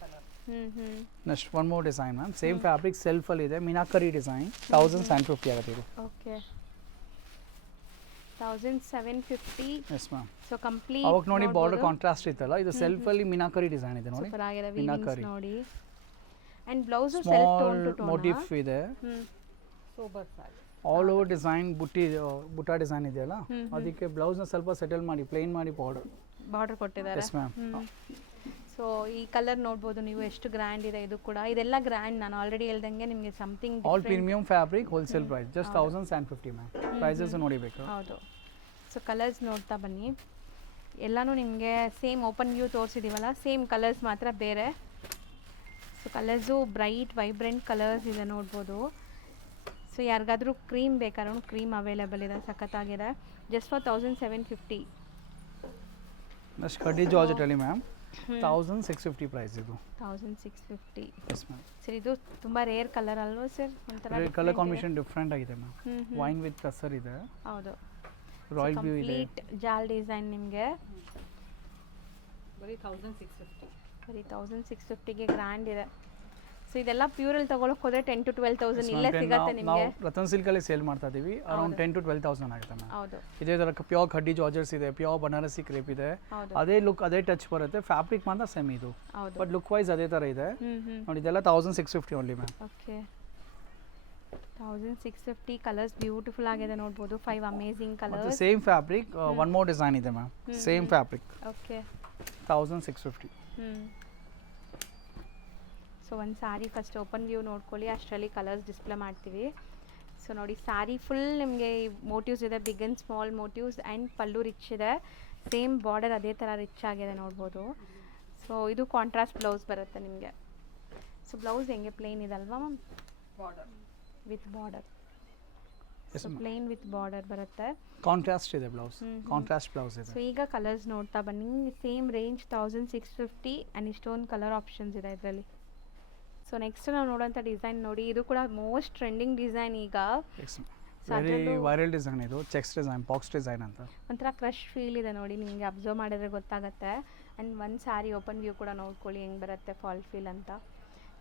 Next one more design ma'am. Same fabric self ಅಲ್ಲಿ ಇದೆ. ಮೀನಾಕರಿ ಡಿಸೈನ್ 1750 ಆಗುತ್ತೆ ಇದು. Okay. 1750. S ma'am. So complete ಅವಾಗ ನೋಡಿ ಬಾರ್ಡರ್ ಕಾಂಟ್ರಾಸ್ಟ್ ಇತ್ತಲ್ಲ, ಇದು ಸೆಲ್ಫ್ ಅಲ್ಲಿ ಮೀನಾಕರಿ ಡಿಸೈನ್ ಇದೆ ನೋಡಿ. ಸೂಪರ್ ಆಗಿದೆ ವೀವಿಂಗ್ಸ್ ನೋಡಿ. And blouse self tone small two tone motif ಇದೆ, sober sari. All over design butta design ಇದೆಯಲ್ಲ ಅದಕ್ಕೆ ಬ್ಲೌಸ್ನ ಸ್ವಲ್ಪ ಸೆಟಲ್ ಮಾಡಿ ಪ್ಲೇನ್ ಮಾಡಿ ಬಾರ್ಡರ್ ಕೊಟ್ಟಿದ್ದಾರೆ. S ma'am. ಸೊ ಈ ಕಲರ್ ನೋಡ್ಬೋದು ನೀವು ಎಷ್ಟು ಗ್ರ್ಯಾಂಡ್ ಇದೆ. ಇದು ಕೂಡ ಇದೆಲ್ಲ ಗ್ರ್ಯಾಂಡ್, ನಾನು ಆಲ್ರೆಡಿ ಹೇಳ್ದಂಗೆ ನಿಮಗೆ something all premium fabric wholesale price just 1050 ma'am. Prices ನೋಡಿಬೇಕು. ಹೌದು. ಸೊ ಕಲರ್ಸ್ ನೋಡ್ತಾ ಬನ್ನಿ, ಎಲ್ಲನೂ ನಿಮಗೆ ಸೇಮ್ ಓಪನ್ ವ್ಯೂ ತೋರಿಸಿದ್ದೀವಲ್ಲ, ಸೇಮ್ ಕಲರ್ಸ್ ಮಾತ್ರ ಬೇರೆ. So colours bright vibrant colours ಇದೆ ನೋಡ್ಬೋದು. ಸೊ ಯಾರಿಗಾದ್ರೂ ಕ್ರೀಮ್ ಬೇಕಾದ್ರೂ ಕ್ರೀಮ್ ಅವೈಲೇಬಲ್ ಇದೆ, ಸಖತ್ತಾಗಿದೆ. Just for 1750. ನೆಕ್ಸ್ಟ್ ಕಡ್ಡಿ ಜಾರ್ಜೆಟಲ್ಲಿ ಮ್ಯಾಮ್ 1650 ಪ್ರೈಸ್ ಇದು. 1650. Yes ma'am. ಸರ್ ಇದು ತುಂಬ ರೇರ್ ಕಲರ್ ಅಲ್ವಾ ಸರ್? ಒಂಥರ ಕಲರ್ ಕಾಂಬಿನೇಷನ್ ಡಿಫ್ರೆಂಟ್ ಆಗಿದೆ ಮ್ಯಾಮ್. ವೈನ್ ವಿತ್ ಕಸರ್ ಇದೆ. ಹೌದು. ರಾಯಲ್ ವ್ಯೂ ಇದೆ. ಕಂಪ್ಲೀಟ್ ಜಾಲ್ ಡಿಸೈನ್ ನಿಮಗೆ ಬರೀ 1650. ಬರೀ 1650ಗೆ ಗ್ರ್ಯಾಂಡ್ ಇದೆ. ಸೊ ಇದೆಲ್ಲ ಪ್ಯೂರಲ್ಲಿ ತಗೊಳಕ್ಕೆ ಹೋದ್ರೆ 10 to 12,000 ಇಲ್ಲೇ ಸಿಗುತ್ತೆ ನಿಮಗೆ. ನಾವು ರತನ್ ಸಿಲ್ಕ್ ಅಲ್ಲಿ ಸೇಲ್ ಮಾಡ್ತಾ ಇದೀವಿ, ಅರೌಂಡ್ 10 to 12,000 ಆಗುತ್ತೆ ಮ್ಯಾಮ್. ಹೌದು. ಇದೇ ತರ ಪ್ಯೂರ್ ಖಡ್ಡಿ ಜಾರ್ಜರ್ಸ್ ಇದೆ, ಪ್ಯೂರ್ ಬನಾರಸಿ ಕ್ರೇಪ್ ಇದೆ. ಅದೇ ಲುಕ್ ಅದೇ ಟಚ್ ಬರುತ್ತೆ. ಫ್ಯಾಬ್ರಿಕ್ ಮಾತ್ರ ಸೇಮ್ ಇದು, ಬಟ್ ಲುಕ್ ವೈಸ್ ಅದೇ ತರ ಇದೆ ನೋಡಿ. ಇದೆಲ್ಲ 1650 only ma'am. Okay. 1650 colours beautiful ಆಗಿದೆ ನೋಡ್ಬೋದು. 5 amazing colours. Same fabric, one more design ಇದೆ ma'am. Same fabric. Okay. 1650. So ಒಂದು ಸ್ಯಾರಿ ಫಸ್ಟ್ ಓಪನ್ ವ್ಯೂ ನೋಡ್ಕೊಳ್ಳಿ, ಅಷ್ಟರಲ್ಲಿ ಕಲರ್ಸ್ ಡಿಸ್ಪ್ಲೇ ಮಾಡ್ತೀವಿ. ಸೊ ನೋಡಿ ಸ್ಯಾರಿ ಫುಲ್ ನಿಮಗೆ ಮೋಟಿವ್ಸ್ ಇದೆ, big and small motifs and pallu rich ಇದೆ. ಸೇಮ್ ಬಾರ್ಡರ್ ಅದೇ ಥರ ರಿಚ್ ಆಗಿದೆ ನೋಡ್ಬೋದು. ಸೊ ಇದು ಕಾಂಟ್ರಾಸ್ಟ್ ಬ್ಲೌಸ್ ಬರುತ್ತೆ ನಿಮಗೆ. ಸೊ ಬ್ಲೌಸ್ ಹೆಂಗೆ ಪ್ಲೇನ್ ಇದೆ ಅಲ್ವಾ ma'am? Border with border. So plane with border ಬರುತ್ತೆ. ಕಾಂಟ್ರಾಸ್ಟ್ ಇದೆ ಬ್ಲೌಸ್, ಕಾಂಟ್ರಾಸ್ಟ್ ಬ್ಲೌಸ್ ಇದೆ. ಸೊ ಈಗ ಕಲರ್ಸ್ ನೋಡ್ತಾ ಬನ್ನಿ. ಸೇಮ್ ರೇಂಜ್ 1650 ಆ್ಯಂಡ್ ಇಷ್ಟೊಂದು ಕಲರ್ ಆಪ್ಷನ್ಸ್ ಇದೆ ಇದರಲ್ಲಿ. ಸೊ ನೆಕ್ಸ್ಟ್ ನಾವು ನೋಡೋಂಥ ಡಿಸೈನ್ ನೋಡಿ, ಇದು ಕೂಡ ಮೋಸ್ಟ್ ಟ್ರೆಂಡಿಂಗ್ ಡಿಸೈನ್ ಈಗ. ವೆರಿ ವೈರಲ್ ಡಿಸೈನ್ ಇದು, ಚೆಕ್ಸ್ ಡಿಸೈನ್, ಬಾಕ್ಸ್ ಡಿಸೈನ್ ಅಂತ. ಒಂಥರ ಕ್ರಶ್ ಫೀಲ್ ಇದೆ ನೋಡಿ, ನಿಮಗೆ ಅಬ್ಸರ್ವ್ ಮಾಡಿದ್ರೆ ಗೊತ್ತಾಗುತ್ತೆ. ಆ್ಯಂಡ್ ಒಂದು ಸ್ಯಾರಿ ಓಪನ್ ವ್ಯೂ ಕೂಡ ನೋಡ್ಕೊಳ್ಳಿ ಹೆಂಗೆ ಬರುತ್ತೆ ಫಾಲ್ ಫೀಲ್ ಅಂತ.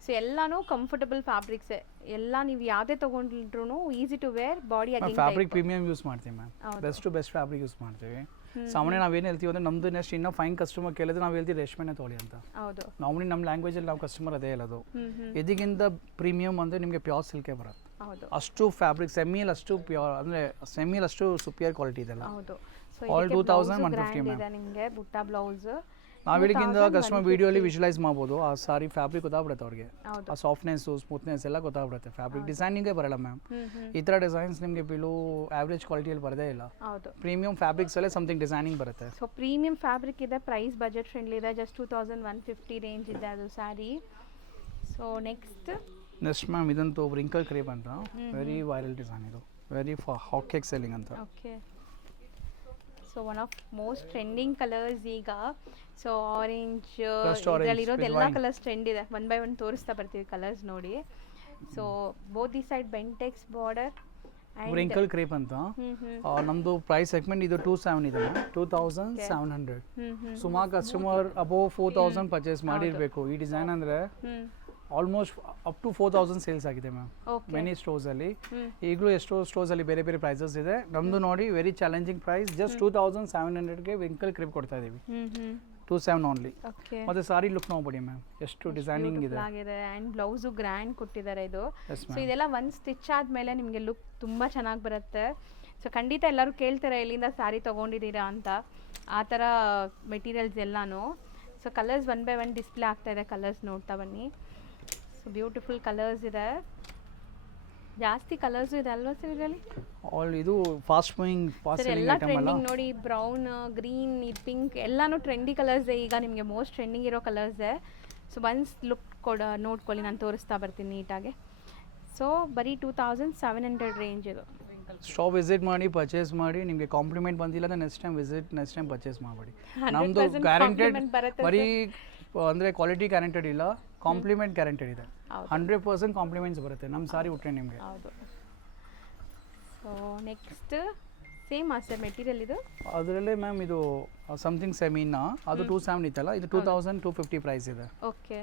ಸೊ ಎಲ್ಲಾನು ಕಂಫರ್ಟಬಲ್ ಫ್ಯಾಬ್ರಿಕ್ಸೇ ಎಲ್ಲ. ನೀವು ಯಾವುದೇ ತೊಗೊಂಡ್ರು easy to wear, body again fabric premium use ಮಾಡ್ತೀವಿ ma'am. Best to best fabric use ಮಾಡ್ತೀವಿ. ಸಾಮಾನ್ಯ ನಾವೇನು ಹೇಳ್ತೀವಿ ಅಂದರೆ ನಮ್ಮದು ನೆಕ್ಸ್ಟ್ ಇನ್ನೂ ಫೈನ್ ಕಸ್ಟಮರ್ ಕೇಳಿದ್ರೆ ನಾವು ಹೇಳ್ತೀವಿ ರೇಷ್ಮೆನೇ ತೊಗೊಳ್ಳಿ ಅಂತ. ಹೌದು. ನಾರ್ಮಲಿ ನಮ್ಮ ಲ್ಯಾಂಗ್ವೇಜಲ್ಲಿ ನಾವು ಕಸ್ಟಮರ್ ಅದೇ ಹೇಳೋದು. ಇದಕ್ಕಿಂತ ಪ್ರೀಮಿಯಂ ಅಂದರೆ ನಿಮಗೆ ಪ್ಯೂರ್ ಸಿಲ್ಕೇ ಬರುತ್ತೆ. ಹೌದು. ಅಷ್ಟು ಫ್ಯಾಬ್ರಿಕ್ ಸೆಮಿಯಲ್ಲಿ ಅಷ್ಟು ಪ್ಯೂರ್ ಅಂದರೆ ಸೆಮಿಯಲ್ಲಿ ಅಷ್ಟು ಸುಪಿಯರ್ ಕ್ವಾಲಿಟಿ ಇದೆಲ್ಲ. ಹೌದು. All 2150 ma'am. ನಿಮಗೆ ಬುಟ್ಟ ಬ್ಲೌಸ್ ನಾವು ಇಲ್ಲಿಗಿಂತ ಕಸ್ಟಮರ್ ವಿಡಿಯೋಲಿ ವಿಜುವಲೈಸ್ ಮಾಡ್ಬೋದು. ಆ ಸಾರಿ ಫ್ಯಾಬ್ರಿಕ್ ಗೊತ್ತಾಗ್ಬಿಡುತ್ತೆ ಅವ್ರಿಗೆ, ಆ ಸಾಫ್ಟ್ನೆಸ್ಸು ಸ್ಮೂತ್ನೆಸ್ ಎಲ್ಲ ಗೊತ್ತಾಗ್ಬಿಡುತ್ತೆ. ಫ್ಯಾಬ್ರಿಕ್ ಡಿಸೈನಿಂಗೇ ಬರಲ್ಲ ಮ್ಯಾಮ್. ಈ ಥರ ಡಿಸೈನ್ಸ್ ನಿಮಗೆ ಬಿಲೋ ಆವ್ರೇಜ್ ಕ್ವಾಲಿಟಿಯಲ್ಲಿ ಬರೋದೇ ಇಲ್ಲ. ಹೌದು. ಪ್ರೀಮಿಯಂ ಫ್ಯಾಬ್ರಿಕ್ಸಲ್ಲೇ ಸಮಥಿಂಗ್ ಡಿಸೈನಿಂಗ್ ಬರುತ್ತೆ. ಸೊ ಪ್ರೀಮಿಯಂ ಫ್ಯಾಬ್ರಿಕ್ ಇದೆ, ಪ್ರೈಸ್ ಬಜೆಟ್ ಫ್ರೆಂಡ್ಲಿ ಇದೆ, ಜಸ್ಟ್ 2150 ರೇಂಜ್ ಇದೆ ಅದು ಸ್ಯಾರಿ. ಸೊ ನೆಕ್ಸ್ಟ್ ಮ್ಯಾಮ್ ಇದಂತೂ ರಿಂಕಲ್ ಕ್ರೇಪ್ ಅಂತ, ವೆರಿ ವೈರಲ್ ಡಿಸೈನ್ ಇದು, ವೆರಿ ಹಾಟ್ ಕೇಕ್ ಸೆಲ್ಲಿಂಗ್ ಅಂತ. Okay. So one of most trending colours ಈಗ. ಸೊ ಆರೆಂಜ್, ಇದರಲ್ಲಿರೋದು ಎಲ್ಲ ಕಲರ್ಸ್ ಟ್ರೆಂಡ್ ಇದೆ. ಒನ್ ಬೈ ಒನ್ ತೋರಿಸ್ತಾ ಬರ್ತೀವಿ ಕಲರ್ಸ್ ನೋಡಿ. So both the side Bentex border, wrinkle crepe ಅಂತ. ನಮ್ಮದು ಪ್ರೈಸ್ ಸೆಗ್ಮೆಂಟ್ ಇದು 27 ಇದೆ, 2700. ಸುಮಾರು ಕಸ್ಟಮರ್ ಅಬೋವ್ 4000 ಪರ್ಚೇಸ್ ಮಾಡಿರಬೇಕು. ಈ ಡಿಸೈನ್ ಅಂದರೆ ಆಲ್ಮೋಸ್ಟ್ ಅಪ್ ಟು 4000 ಸೇಲ್ಸ್ ಆಗಿದೆ ಮ್ಯಾಮ್ ಮೆನಿ ಸ್ಟೋರ್ಸಲ್ಲಿ. ಈಗಲೂ ಎಷ್ಟೋ ಸ್ಟೋರ್ಸಲ್ಲಿ ಬೇರೆ ಬೇರೆ ಪ್ರೈಸಸ್ ಇದೆ. ನಮ್ಮದು ನೋಡಿ ವೆರಿ ಚಾಲೆಂಜಿಂಗ್ ಪ್ರೈಸ್, ಜಸ್ಟ್ 2700ಗೆ ರಿಂಕಲ್ ಕ್ರೇಪ್ ಕೊಡ್ತಾ ಇದ್ದೀವಿ. 27 ಓನ್ಲಿ. ಮತ್ತೆ ಸಾರಿ ಲುಕ್ ನೋಡ್ಬಿಡಿ ಮ್ಯಾಮ್, ಎಷ್ಟು ಡಿಸೈನಿಂಗ್ ಇದೆ. ಆ್ಯಂಡ್ ಬ್ಲೌಸು ಗ್ರ್ಯಾಂಡ್ ಕೊಟ್ಟಿದ್ದಾರೆ ಇದು. ಸೊ ಇದೆಲ್ಲ ಒಂದು ಸ್ಟಿಚ್ ಆದಮೇಲೆ ನಿಮಗೆ ಲುಕ್ ತುಂಬ ಚೆನ್ನಾಗಿ ಬರುತ್ತೆ. ಸೊ ಖಂಡಿತ ಎಲ್ಲರೂ ಕೇಳ್ತಾರೆ ಎಲ್ಲಿಂದ ಸ್ಯಾರಿ ತೊಗೊಂಡಿದ್ದೀರಾ ಅಂತ, ಆ ಥರ ಮೆಟೀರಿಯಲ್ಸ್ ಎಲ್ಲನೂ. So colours one by one display ಆಗ್ತಾ ಇದೆ, ಕಲರ್ಸ್ ನೋಡ್ತಾ ಬನ್ನಿ. ಸೊ ಬ್ಯೂಟಿಫುಲ್ ಕಲರ್ಸ್ ಇದೆ, ಜಾಸ್ತಿ ಕಲರ್ಸ್ ಇದೆ ಅಲ್ವಾ ಸರ್ ಇದರಲ್ಲಿ? ಆಲ್ ಇದು ಫಾಸ್ಟ್ ಮೂವಿಂಗ್ ಫಾಸ್ಟ್ ಸೆಲ್ಲಿಂಗ್ ಎಲ್ಲ ಐಟಮ್ ಅಲ್ಲ. ಟ್ರೆಂಡಿಂಗ್ ನೋಡಿ, ಬ್ರೌನ್, ಗ್ರೀನ್, ಈ ಪಿಂಕ್ ಎಲ್ಲಾನು ಟ್ರೆಂಡಿ ಕಲರ್ಸ್ ಈಗ ನಿಮಗೆ ಮೋಸ್ಟ್ ಟ್ರೆಂಡಿಂಗ್ ಇರೋ ಕಲರ್ಸ್. ಸೊ ಒನ್ಸ್ ಲುಕ್ ನೋಡ್ಕೊಳ್ಳಿ, ನಾನು ತೋರಿಸ್ತಾ ಬರ್ತೀನಿ ನೀಟಾಗಿ. ಸೊ ಬರೀ 2700 ರೇಂಜ್ ಇದು. ಶಾಪ್ ವಿಸಿಟ್ ಮಾಡಿ ಪರ್ಚೇಸ್ ಮಾಡಿ, ನಿಮಗೆ ಕಾಂಪ್ಲಿಮೆಂಟ್ ಬಂದಿಲ್ಲ ಅಂದರೆ ನೆಕ್ಸ್ಟ್ ಟೈಮ್ ಪರ್ಚೇಸ್ ಮಾಡಬೇಡಿ. ನಮ್ಮದು ಗ್ಯಾರಂಟೆಡ್, ಬರೀ ಅಂದರೆ ಕ್ವಾಲಿಟಿ ಗ್ಯಾರಂಟೆಡ್ ಇಲ್ಲ, ಕಾಂಪ್ಲಿಮೆಂಟ್ ಗ್ಯಾರಂಟೆಡ್ ಇದೆ. 100% ಕಾಂಪ್ಲಿಮೆಂಟ್ಸ್ ಬರುತ್ತೆ ನಮ್ಮ ಸಾರಿ ಉಟ್ರೆ ನಿಮಗೆ. ಹೌದು. So next same sir material ಇದು ಅದರಲ್ಲೇ ಮ್ಯಾಮ್ ಇದು ಸಮಥಿಂಗ್ ಸೆಮಿನ ಅದು 27 ಇತ್ತಲ್ಲ, ಇದು 2250 ಪ್ರೈಸ್ ಇದೆ. ಓಕೆ.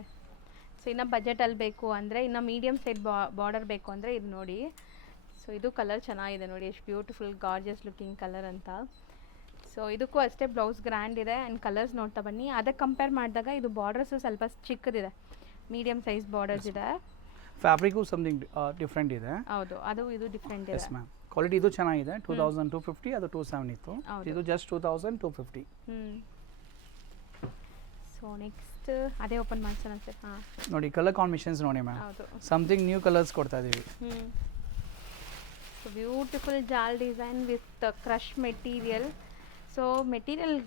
ಸೊ ಇನ್ನು ಬಜೆಟಲ್ಲಿ ಬೇಕು ಅಂದರೆ, ಇನ್ನು ಮೀಡಿಯಮ್ ಸೈಡ್ ಬಾರ್ಡರ್ ಬೇಕು ಅಂದರೆ ಇದು ನೋಡಿ. ಸೊ ಇದು ಕಲರ್ ಚೆನ್ನಾಗಿದೆ ನೋಡಿ, ಎಷ್ಟು ಬ್ಯೂಟಿಫುಲ್ ಗಾರ್ಜಿಯಸ್ ಲುಕಿಂಗ್ ಕಲರ್ ಅಂತ. ಸೊ ಇದಕ್ಕೂ ಅಷ್ಟೇ ಬ್ಲೌಸ್ ಗ್ರ್ಯಾಂಡ್ ಇದೆ. ಆ್ಯಂಡ್ ಕಲರ್ಸ್ ನೋಡ್ತಾ ಬನ್ನಿ, ಅದಕ್ಕೆ ಕಂಪೇರ್ ಮಾಡಿದಾಗ ಇದು ಬಾರ್ಡರ್ಸು ಸ್ವಲ್ಪ ಚಿಕ್ಕದಿದೆ. ಮೀಡಿಯಂ ಸೈಜ್ ಬಾರ್ಡರ್ಸ್ ಇದೆ. ಫ್ಯಾಬ್ರಿಕ್ಕು ಸಮಥಿಂಗ್ ಡಿಫ್ರೆಂಟ್ ಇದೆ. ಹೌದು, ಅದು ಇದು ಡಿಫ್ರೆಂಟ್ ಇದೆ. Yes ma'am. ಕ್ವಾಲಿಟಿ ಇದು ಚೆನ್ನಾಗಿದೆ. 2250, ಅದು 27 ಇತ್ತು. ಇದು ಜಸ್ಟ್ 2250. ಸೊ ನೆಕ್ಸ್ಟ್ ಅದೇ ಓಪನ್ ಮಾಡ್ಸೋಣ ಸರ್. ಹಾಂ ನೋಡಿ ಕಲರ್ ಕಾಂಬಿನೇಷನ್ಸ್ ನೋಡಿ ಮ್ಯಾಮ್. ಹೌದು. ಸಮಥಿಂಗ್ ನ್ಯೂ ಕಲರ್ಸ್ ಕೊಡ್ತಾ ಇದ್ದೀವಿ. ಸೊ ಬ್ಯೂಟಿಫುಲ್ ಜಾಲ್ design with crush material. So material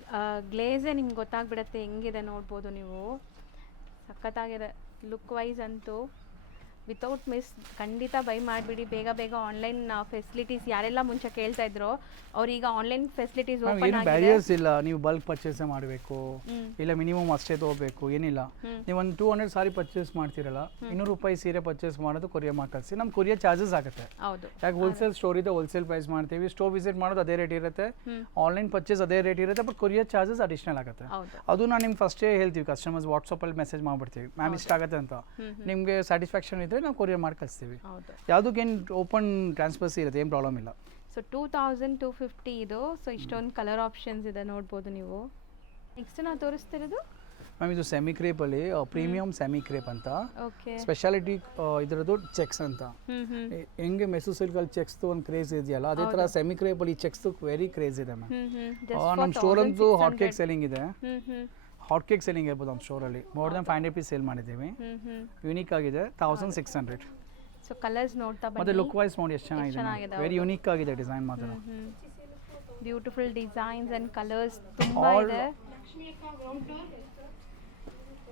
ಗ್ಲೇಸೇ ನಿಮ್ಗೆ ಗೊತ್ತಾಗ್ಬಿಡುತ್ತೆ ಹೆಂಗಿದೆ ನೋಡ್ಬೋದು ನೀವು. ಸಖತ್ತಾಗಿದೆ ಲುಕ್ ವೈಸ್ ಅಂತೂ. ವಿತೌಟ್ ಮಿಸ್ ಖಂಡಿತ ಬೈ ಮಾಡಿಬಿಡಿ ಬೇಗ ಬೇಗ. ಆನ್ಲೈನ್ ಫೆಸಿಲಿಟೀಸ್ ಯಾರೆಲ್ಲ ಮುಂಚೆ ಕೇಳ್ತಾ ಇದ್ರು ಅವ್ರೀಗ ಆನ್ಲೈನ್ ಫೆಸಿಲಿಟೀಸ್ ಓಪನ್ ಏನು ಬ್ಯಾರಿಯರ್ಸ್ ಇಲ್ಲ. ನೀವು ಬಲ್ಕ್ ಪರ್ಚೇಸ್ ಮಾಡಬೇಕು ಇಲ್ಲ ಮಿನಿಮಮ್ ಅಷ್ಟೇ ತೊಗೋಬೇಕು ಏನಿಲ್ಲ. ನೀವು ಒಂದು 200 ಸಾರಿ ಪರ್ಚೇಸ್ ಮಾಡ್ತಿರಲ್ಲ, 200 ರೂಪಾಯಿ ಸೀರೆ ಪರ್ಚೇಸ್ ಮಾಡೋದು ಕೊರಿಯರ್ ಮಾಡಿ ಕಳಿಸಿ. ನಮ್ಮ ಕೊರಿಯರ್ ಚಾರ್ಜಸ್ ಆಗುತ್ತೆ. ಹೌದು. ಯಾಕೆ ಹೋಲ್ಸೇಲ್ ಸ್ಟೋರ್ ಇದೆ, ಹೋಲ್ಸೇಲ್ ಪ್ರೈಸ್ ಮಾಡ್ತೀವಿ. ಸ್ಟೋರ್ ವಿಸಿಟ್ ಮಾಡೋದು ಅದೇ ರೇಟ್ ಇರುತ್ತೆ, ಆನ್ಲೈನ್ ಪರ್ಚೇಸ್ ಅದೇ ರೇಟ್ ಇರುತ್ತೆ, ಬಟ್ ಕೊರಿಯರ್ ಚಾರ್ಜಸ್ ಅಡಿಷನಲ್ ಆಗುತ್ತೆ. ಅದು ನಾನು ನಿಮ್ಗೆ ಫಸ್ಟೇ ಹೇಳ್ತೀವಿ, ಕಸ್ಟಮರ್ಸ್ ವಾಟ್ಸಪ್ಪಲ್ಲಿ ಮೆಸೇಜ್ ಮಾಡ್ಬಿಡ್ತೀವಿ ಮ್ಯಾಮ್ ಇಷ್ಟ ಆಗುತ್ತೆ ಅಂತ. ನಿಮಗೆ ಸ್ಯಾಟಿಸ್ಫ್ಯಾಕ್ಷನ್ ಇದ್ದರೆ ನಾವು ಕೊರಿಯರ್ ಮಾಡಿ ಕಳಿಸ್ತೀವಿ. ಯಾವುದಕ್ಕೇನು ಓಪನ್ ಟ್ರಾನ್ಸ್ಫರ್ಸಿ ಇರುತ್ತೆ, ಏನು ಪ್ರಾಬ್ಲಮ್ ಇಲ್ಲ. ಸೊ 2250 ಇದು. ಸೊ ಇಷ್ಟೊಂದು ಕಲರ್ ಆಪ್ಷನ್ಸ್ ಇದೆ ನೋಡ್ಬೋದು ನೀವು. ನೆಕ್ಸ್ಟ್ ನಾವು ತೋರಿಸ್ತಿರೋದು ಮ್ಯಾಮ್ ಇದು ಸೆಮಿ ಕ್ರೇಪಲ್ಲಿ ಪ್ರೀಮಿಯಂ ಸೆಮಿ ಕ್ರೇಪ್ ಅಂತ. ಓಕೆ. ಸ್ಪೆಷಾಲಿಟಿ ಇದರದ್ದು ಚೆಕ್ಸ್ ಅಂತ. ಹೆಂಗೆ ಮೆಸು ಸಿಲ್ಕಲ್ಲಿ ಚೆಕ್ಸ್ದು ಒಂದು ಕ್ರೇಜ್ ಇದೆಯಲ್ಲ, ಅದೇ ಥರ ಸೆಮಿ ಕ್ರೇಪಲ್ಲಿ ಈ ಚೆಕ್ಸ್ದು ವೆರಿ ಕ್ರೇಜ್ ಇದೆ ಮ್ಯಾಮ್. ನಮ್ಮ ಸ್ಟೋರಂತೂ ಹಾಟ್ ಕೇಕ್ ಸೆಲ್ಲಿಂಗ್ ಇದೆ. ಹಾಟ್ ಕೇಕ್ ಸೆಲ್ಲಿಂಗ್ ಇರ್ಬೋದು ನಮ್ಮ ಸ್ಟೋರಲ್ಲಿ. ಮೋರ್ ದೆನ್ 500 ಪೀಸ್ ಸೇಲ್ ಮಾಡಿದ್ದೀವಿ. ಯುನೀಕ್ ಆಗಿದೆ. 1600. ಸೊ ಕಲರ್ಸ್ ನೋಡ್ತಾ ಬನ್ನಿ. ಮತ್ತೆ ಲುಕ್ ವೈಸ್ ನೋಡಿ ಎಷ್ಟು ಚೆನ್ನಾಗಿದೆ. ವೆರಿ ಯುನೀಕ್ ಆಗಿದೆ ಡಿಸೈನ್ ಮಾತ್ರ. ಬ್ಯೂಟಿಫುಲ್ ಡಿಸೈನ್ಸ್ ಅಂಡ್ ಕಲರ್ಸ್ ತುಂಬಾ ಇದೆ.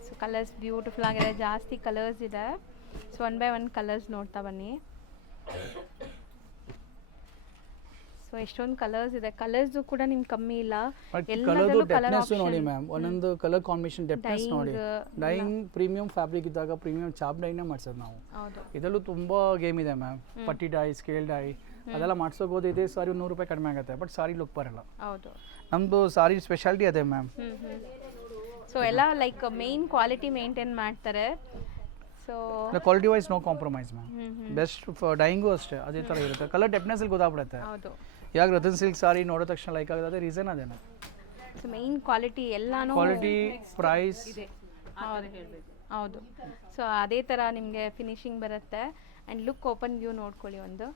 ಸೊ ಕಲರ್ಸ್ ಬ್ಯೂಟಿಫುಲ್ ಆಗಿದೆ, ಜಾಸ್ತಿ ಕಲರ್ಸ್ ಇದೆ. ಸೊ 1 by 1 ಕಲರ್ಸ್ ನೋಡ್ತಾ ಬನ್ನಿ. ಸೊ ಎಷ್ಟೊಂದು ಕಲರ್ಸ್ ಇದೆ. ಕಲರ್ಸು ಕೂಡ ನಿಮ್ಗೆ ಕಮ್ಮಿ ಇಲ್ಲ. ಎಲ್ಲದರಲ್ಲೂ ಕಲರ್ ಆಪ್ಷನ್ ನೋಡಿ ಮ್ಯಾಮ್. ಒಂದೊಂದು ಕಲರ್ ಕಾಂಬಿನೇಷನ್ ಡೆಪ್ನೆಸ್ ನೋಡಿ. ಡೈಯಿಂಗ್ ಪ್ರೀಮಿಯಂ ಫ್ಯಾಬ್ರಿಕ್ ಇದ್ದಾಗ ಪ್ರೀಮಿಯಂ ಚಾಪ್ ಡೈನೇ ಮಾಡ್ಸೋದು ನಾವು. ಇದರಲ್ಲೂ ತುಂಬಾ ಗೇಮ್ ಇದೆ ಮ್ಯಾಮ್. ಪಟ್ಟಿ ಡೈ, ಸ್ಕೇಲ್ ಡೈ ಅದೆಲ್ಲ ಮಾಡ್ಸೋಬೋದು. ಇದೆ ಸಾರಿ 100 ರೂಪಾಯಿ ಕಡಿಮೆ ಆಗುತ್ತೆ, ಬಟ್ ಸಾರಿ ಲುಕ್ ಬರಲ್ಲ. ಹೌದು. ನಮ್ಮದು ಸಾರಿ ಸ್ಪೆಷಾಲಿಟಿ ಅದೇ ಮ್ಯಾಮ್. ಸೊ ಎಲ್ಲ ಲೈಕ್ ಮೇನ್ ಕ್ವಾಲಿಟಿ ಮೇಂಟೈನ್ ಮಾಡ್ತಾರೆ. So quality wise no compromise ma'am. Best dyeing ಅಷ್ಟೇ ಅದೇ ಥರ ಇರುತ್ತೆ. ಕಲರ್ ಡೆಪ್ನೆಸ್ಸಲ್ಲಿ ಗೊತ್ತಾಗ್ಬಿಡುತ್ತೆ. ಹೌದು. ಯಾಕೆ ರತನ್ ಸಿಲ್ಕ್ ಸಾರಿ ನೋಡೋ ತಕ್ಷಣ ಲೈಕ್ ಆಗೋದು, ಅದೇ ರೀಸನ್ ಅದೇನು. ಸೊ ಮೇನ್ ಕ್ವಾಲಿಟಿ ಎಲ್ಲಾನು ಕ್ವಾಲಿಟಿ ಪ್ರೈಸ್ ಹೌದು. ಸೊ ಅದೇ ಥರ ನಿಮಗೆ ಫಿನಿಶಿಂಗ್ ಬರುತ್ತೆ. ಆ್ಯಂಡ್ ಲುಕ್ ಓಪನ್ ವ್ಯೂ ನೋಡ್ಕೊಳ್ಳಿ. ಒಂದು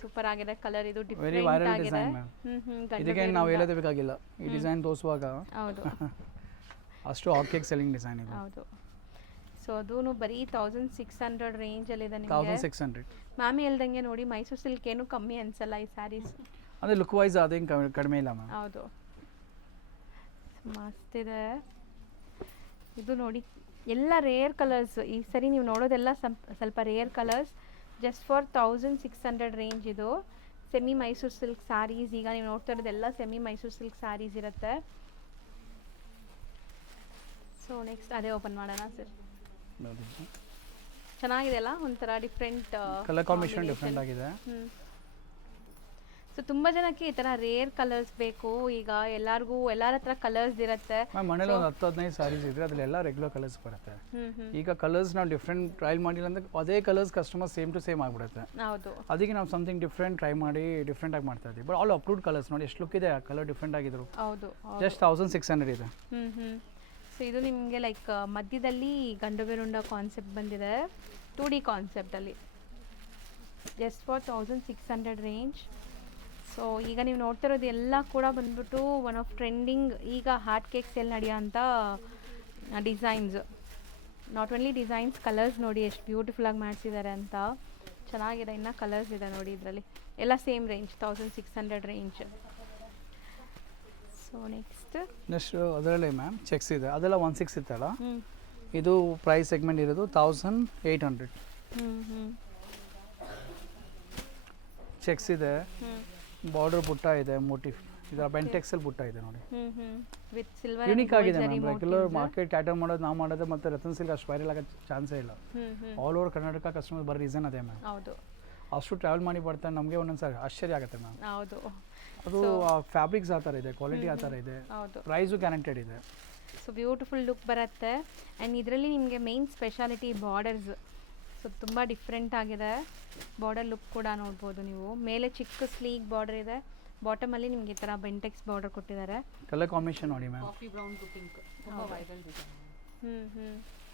ಸೂಪರ್ ಆಗಿದೆ ಕಲರ್. ಇದು ಡಿಫ್ರೆಂಟ್ ಆಗಿದೆ. ಇದಕ್ಕೆ ನಾವು ಹೇಳೋದೇ ಬೇಕಾಗಿಲ್ಲ. ಈ ಡಿಸೈನ್ ತೋರಿಸುವಾಗ ಹೌದು ಅಷ್ಟು ಹಾಟ್ ಕೇಕ್ ಸೆಲ್ಲಿಂಗ್ ಡಿಸೈನ್ ಇದೆ. ಹೌದು. ಸೊ ಅದೂ ಬರೀ 1600 ರೇಂಜಲ್ಲಿದೆ ನಿಮಗೆ. 1600. ಮ್ಯಾಮ್ ಹೇಳ್ದಂಗೆ ನೋಡಿ ಮೈಸೂರು ಸಿಲ್ಕ್ ಏನು ಕಮ್ಮಿ ಅನ್ಸಲ್ಲ ಈ ಸ್ಯಾರೀಸ್. ಅಂದರೆ ಲುಕ್ ವೈಸ್ ಅದೇನು ಕಡಿಮೆ ಇಲ್ಲ ಮ್ಯಾಮ್. ಹೌದು. ಮಸ್ತ್ ಇದೆ. ಇದು ನೋಡಿ ಎಲ್ಲ ರೇರ್ ಕಲರ್ಸ್. ಈ ಸರಿ ನೀವು ನೋಡೋದೆಲ್ಲ ಸ್ವಲ್ಪ rare colours. Just for 1600 range ಇದು. Semi Mysore silk saris. ಈಗ ನೀವು ನೋಡ್ತಾ ಇರೋದೆಲ್ಲ ಸೆಮಿ ಮೈಸೂರು ಸಿಲ್ಕ್ ಸ್ಯಾರೀಸ್ ಇರುತ್ತೆ. ಸೊ ನೆಕ್ಸ್ಟ್ ಅದೇ ಓಪನ್ ಮಾಡೋಣ ಸರ್. ಚೆನ್ನಾಗಿದೆ ಅಲ್ಲ, ಒಂಥರ ಡಿಫ್ರೆಂಟ್ ಕಲರ್ ಕಾಂಬಿನೇಷನ್ ಡಿಫ್ರೆಂಟ್ ಆಗಿದೆ. ಸೊ ತುಂಬ ಜನಕ್ಕೆ ಈ ಥರ ರೇರ್ ಕಲರ್ಸ್ ಬೇಕು. ಈಗ ಎಲ್ಲರ ಹತ್ರ ಕಲರ್ಸ್ ಇರುತ್ತೆ. ಮನೇಲಿ ಒಂದು 10-15 ಸಾರೀಸ್ ಇದ್ರೆ ಅದರಲ್ಲೆಲ್ಲ ರೆಗ್ಯುಲರ್ ಕಲರ್ಸ್ ಬರುತ್ತೆ. ಈಗ ಕಲರ್ಸ್ ನಾವು ಡಿಫ್ರೆಂಟ್ ಟ್ರೈ ಮಾಡಿಲ್ಲ ಅಂದ್ರೆ ಅದೇ colours customer same to same ಆಗಿಬಿಡುತ್ತೆ. ಹೌದು. ಅದಕ್ಕೆ ನಾವು ಸಮಥಿಂಗ್ ಡಿಫ್ರೆಂಟ್ ಟ್ರೈ ಮಾಡಿ ಡಿಫ್ರೆಂಟ್ ಆಗಿ ಮಾಡ್ತಾ ಇದ್ದೀವಿ. ಬಟ್ ಆಲ್ ಅಪ್ರೂವ್ಡ್ ಕಲರ್ಸ್ ನೋಡಿ ಎಷ್ಟು ಲುಕ್ ಇದೆ. ಆ ಕಲರ್ ಡಿಫ್ರೆಂಟ್ ಆಗಿದ್ರು. ಹೌದು. ಜಸ್ಟ್ 1600 ಇದೆ. ಸೊ ಇದು ನಿಮಗೆ ಲೈಕ್ ಮಧ್ಯದಲ್ಲಿ ಗಂಡು ಬೆರುಂಡ ಕಾನ್ಸೆಪ್ಟ್ ಬಂದಿದೆ. 2D ಕಾನ್ಸೆಪ್ಟಲ್ಲಿ ಜಸ್ಟ್ ಫಾರ್ 1600 ರೇಂಜ್. ಸೊ ಈಗ ನೀವು ನೋಡ್ತಿರೋದು ಎಲ್ಲ ಕೂಡ ಬಂದ್ಬಿಟ್ಟು ಒನ್ ಆಫ್ ಟ್ರೆಂಡಿಂಗ್ ಈಗ ಹಾಟ್ ಕೇಕ್ ಸೇಲ್ ನಡೆಯೋಂಥ designs. Not only designs, colours ನೋಡಿ ಎಷ್ಟು ಬ್ಯೂಟಿಫುಲ್ಲಾಗಿ ಮಾಡಿಸಿದ್ದಾರೆ ಅಂತ. ಚೆನ್ನಾಗಿದೆ. ಇನ್ನು ಕಲರ್ಸ್ ಇದೆ ನೋಡಿ ಇದರಲ್ಲಿ. ಎಲ್ಲ same range 1600 range. So next ಅದರಲ್ಲೇ ಮ್ಯಾಮ್ ಚೆಕ್ಸ್ ಇದೆ. ಅದೆಲ್ಲ 16 ಇತ್ತಲ್ಲ, ಇದು ಪ್ರೈಸ್ ಸೆಗ್ಮೆಂಟ್ ಇರೋದು 1800. ಚೆಕ್ಸ್ ಇದೆ, ಬಾರ್ಡರ್ ಬುಟ್ಟ ಇದೆ, ಮೋಟಿಫ್ ಇದರ ಬೆಂಟೆಕ್ಸಲ್ ಬುಟ್ಟ ಇದೆ ನೋಡಿ. ವಿತ್ ಸಿಲ್ವರ್ ಯೂನಿಕ್ ಆಗಿದೆ ಮ್ಯಾಮ್. ರೆಗ್ಯುಲರ್ ಮಾರ್ಕೆಟ್ ಕ್ಯಾಟರ್ ಮಾಡೋದು ನಾವು ಮಾಡೋದು ಮತ್ತು ರತನ್ ಸಿಲ್ಕ್ ಅಷ್ಟು ವೈರಲ್ ಆಗೋ ಚಾನ್ಸೇ ಇಲ್ಲ. ಆಲ್ ಓವರ್ ಕರ್ನಾಟಕ ಕಸ್ಟಮರ್ ಬರೋ ರೀಸನ್ ಅದೇ ಮ್ಯಾಮ್. ಹೌದು. ಅಷ್ಟು ಟ್ರಾವೆಲ್ ಮಾಡಿ ಬರ್ತಾರೆ, ನಮಗೆ ಒಂದೊಂದ್ಸರಿ ಆಶ್ಚರ್ಯ ಆಗುತ್ತೆ ಮ್ಯಾಮ್. ಹೌದು. ಅದು ಫ್ಯಾಬ್ರಿಕ್ಸ್ ಆ ಥರ ಇದೆ, ಕ್ವಾಲಿಟಿ ಆ ಥರ ಇದೆ, ಪ್ರೈಸು ಗ್ಯಾರಂಟೆಡ್ ಇದೆ. ಸೊ ಬ್ಯೂಟಿಫುಲ್ ಲುಕ್ ಬರುತ್ತೆ. ಆ್ಯಂಡ್ ಇದರಲ್ಲಿ ನಿಮಗೆ ಮೇನ್ ಸ್ಪೆಷಾಲಿಟಿ ಬಾರ್ಡರ್ಸ್. ಸೊ ತುಂಬ ಡಿಫ್ರೆಂಟ್ ಆಗಿದೆ. ಬಾರ್ಡರ್ ಲುಕ್ ಕೂಡ ನೋಡ್ಬೋದು ನೀವು. ಮೇಲೆ ಚಿಕ್ಕ ಸ್ಲೀಕ್ ಬಾರ್ಡರ್ ಇದೆ, ಬಾಟಮಲ್ಲಿ ನಿಮಗೆ ಈ ಥರ ಬೆಂಟೆಕ್ಸ್ ಬಾರ್ಡರ್ ಕೊಟ್ಟಿದ್ದಾರೆ. ಕಲರ್ ಕಾಂಬಿನೇಷನ್ ನೋಡಿ ma'am. Coffee brown to pink. ತುಂಬ ವೈರಲ್ ಡಿಸೈನ್.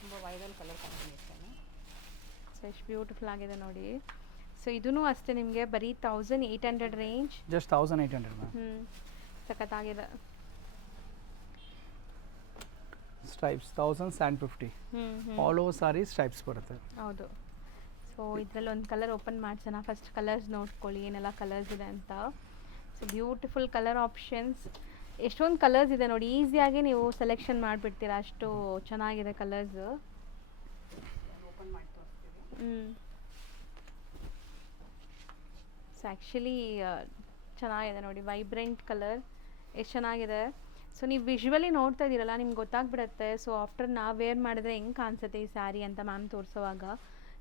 ತುಂಬ ವೈರಲ್ ಕಲರ್ ಕಾಂಬಿನೇಷನ್. ಸೊ ಎಷ್ಟು ಬ್ಯೂಟಿಫುಲ್ ಆಗಿದೆ ನೋಡಿ. ಸೊ ಇದೂ ಅಷ್ಟೇ ನಿಮಗೆ ಬರೀ 1800 ರೇಂಜ್. Just 1800 ma'am. ಸಖತ್ತಾಗಿದೆ. Stripes 1750. All over sari stripes ಬರುತ್ತೆ. ಹೌದು. ಸೊ ಇದರಲ್ಲಿ ಒಂದು ಕಲರ್ ಓಪನ್ ಮಾಡ್ಸೋಣ. ಫಸ್ಟ್ ಕಲರ್ಸ್ ನೋಡ್ಕೊಳ್ಳಿ ಏನೆಲ್ಲ ಕಲರ್ಸ್ ಇದೆ ಅಂತ. ಸೊ ಬ್ಯೂಟಿಫುಲ್ ಕಲರ್ ಆಪ್ಷನ್ಸ್, ಎಷ್ಟೊಂದು ಕಲರ್ಸ್ ಇದೆ ನೋಡಿ. ಈಸಿಯಾಗಿ ನೀವು ಸೆಲೆಕ್ಷನ್ ಮಾಡಿಬಿಡ್ತೀರಾ, ಅಷ್ಟು ಚೆನ್ನಾಗಿದೆ ಕಲರ್ಸ್. ಓಪನ್ ಮಾಡಿ ತೋರಿಸ್ತೀವಿ. ಸೊ ಆ್ಯಕ್ಚುಲಿ ಚೆನ್ನಾಗಿದೆ ನೋಡಿ, ವೈಬ್ರೆಂಟ್ ಕಲರ್ ಎಷ್ಟು ಚೆನ್ನಾಗಿದೆ. ಸೊ ನೀವು ವಿಜುವಲಿ ನೋಡ್ತಾ ಇದ್ದೀರಲ್ಲ, ನಿಮ್ಗೆ ಗೊತ್ತಾಗ್ಬಿಡುತ್ತೆ. ಸೊ ಆಫ್ಟರ್ ನಾವು ವೇರ್ ಮಾಡಿದ್ರೆ ಹೆಂಗೆ ಕಾಣಿಸುತ್ತೆ ಈ ಸ್ಯಾರಿ ಅಂತ ಮ್ಯಾಮ್ ತೋರಿಸುವಾಗ.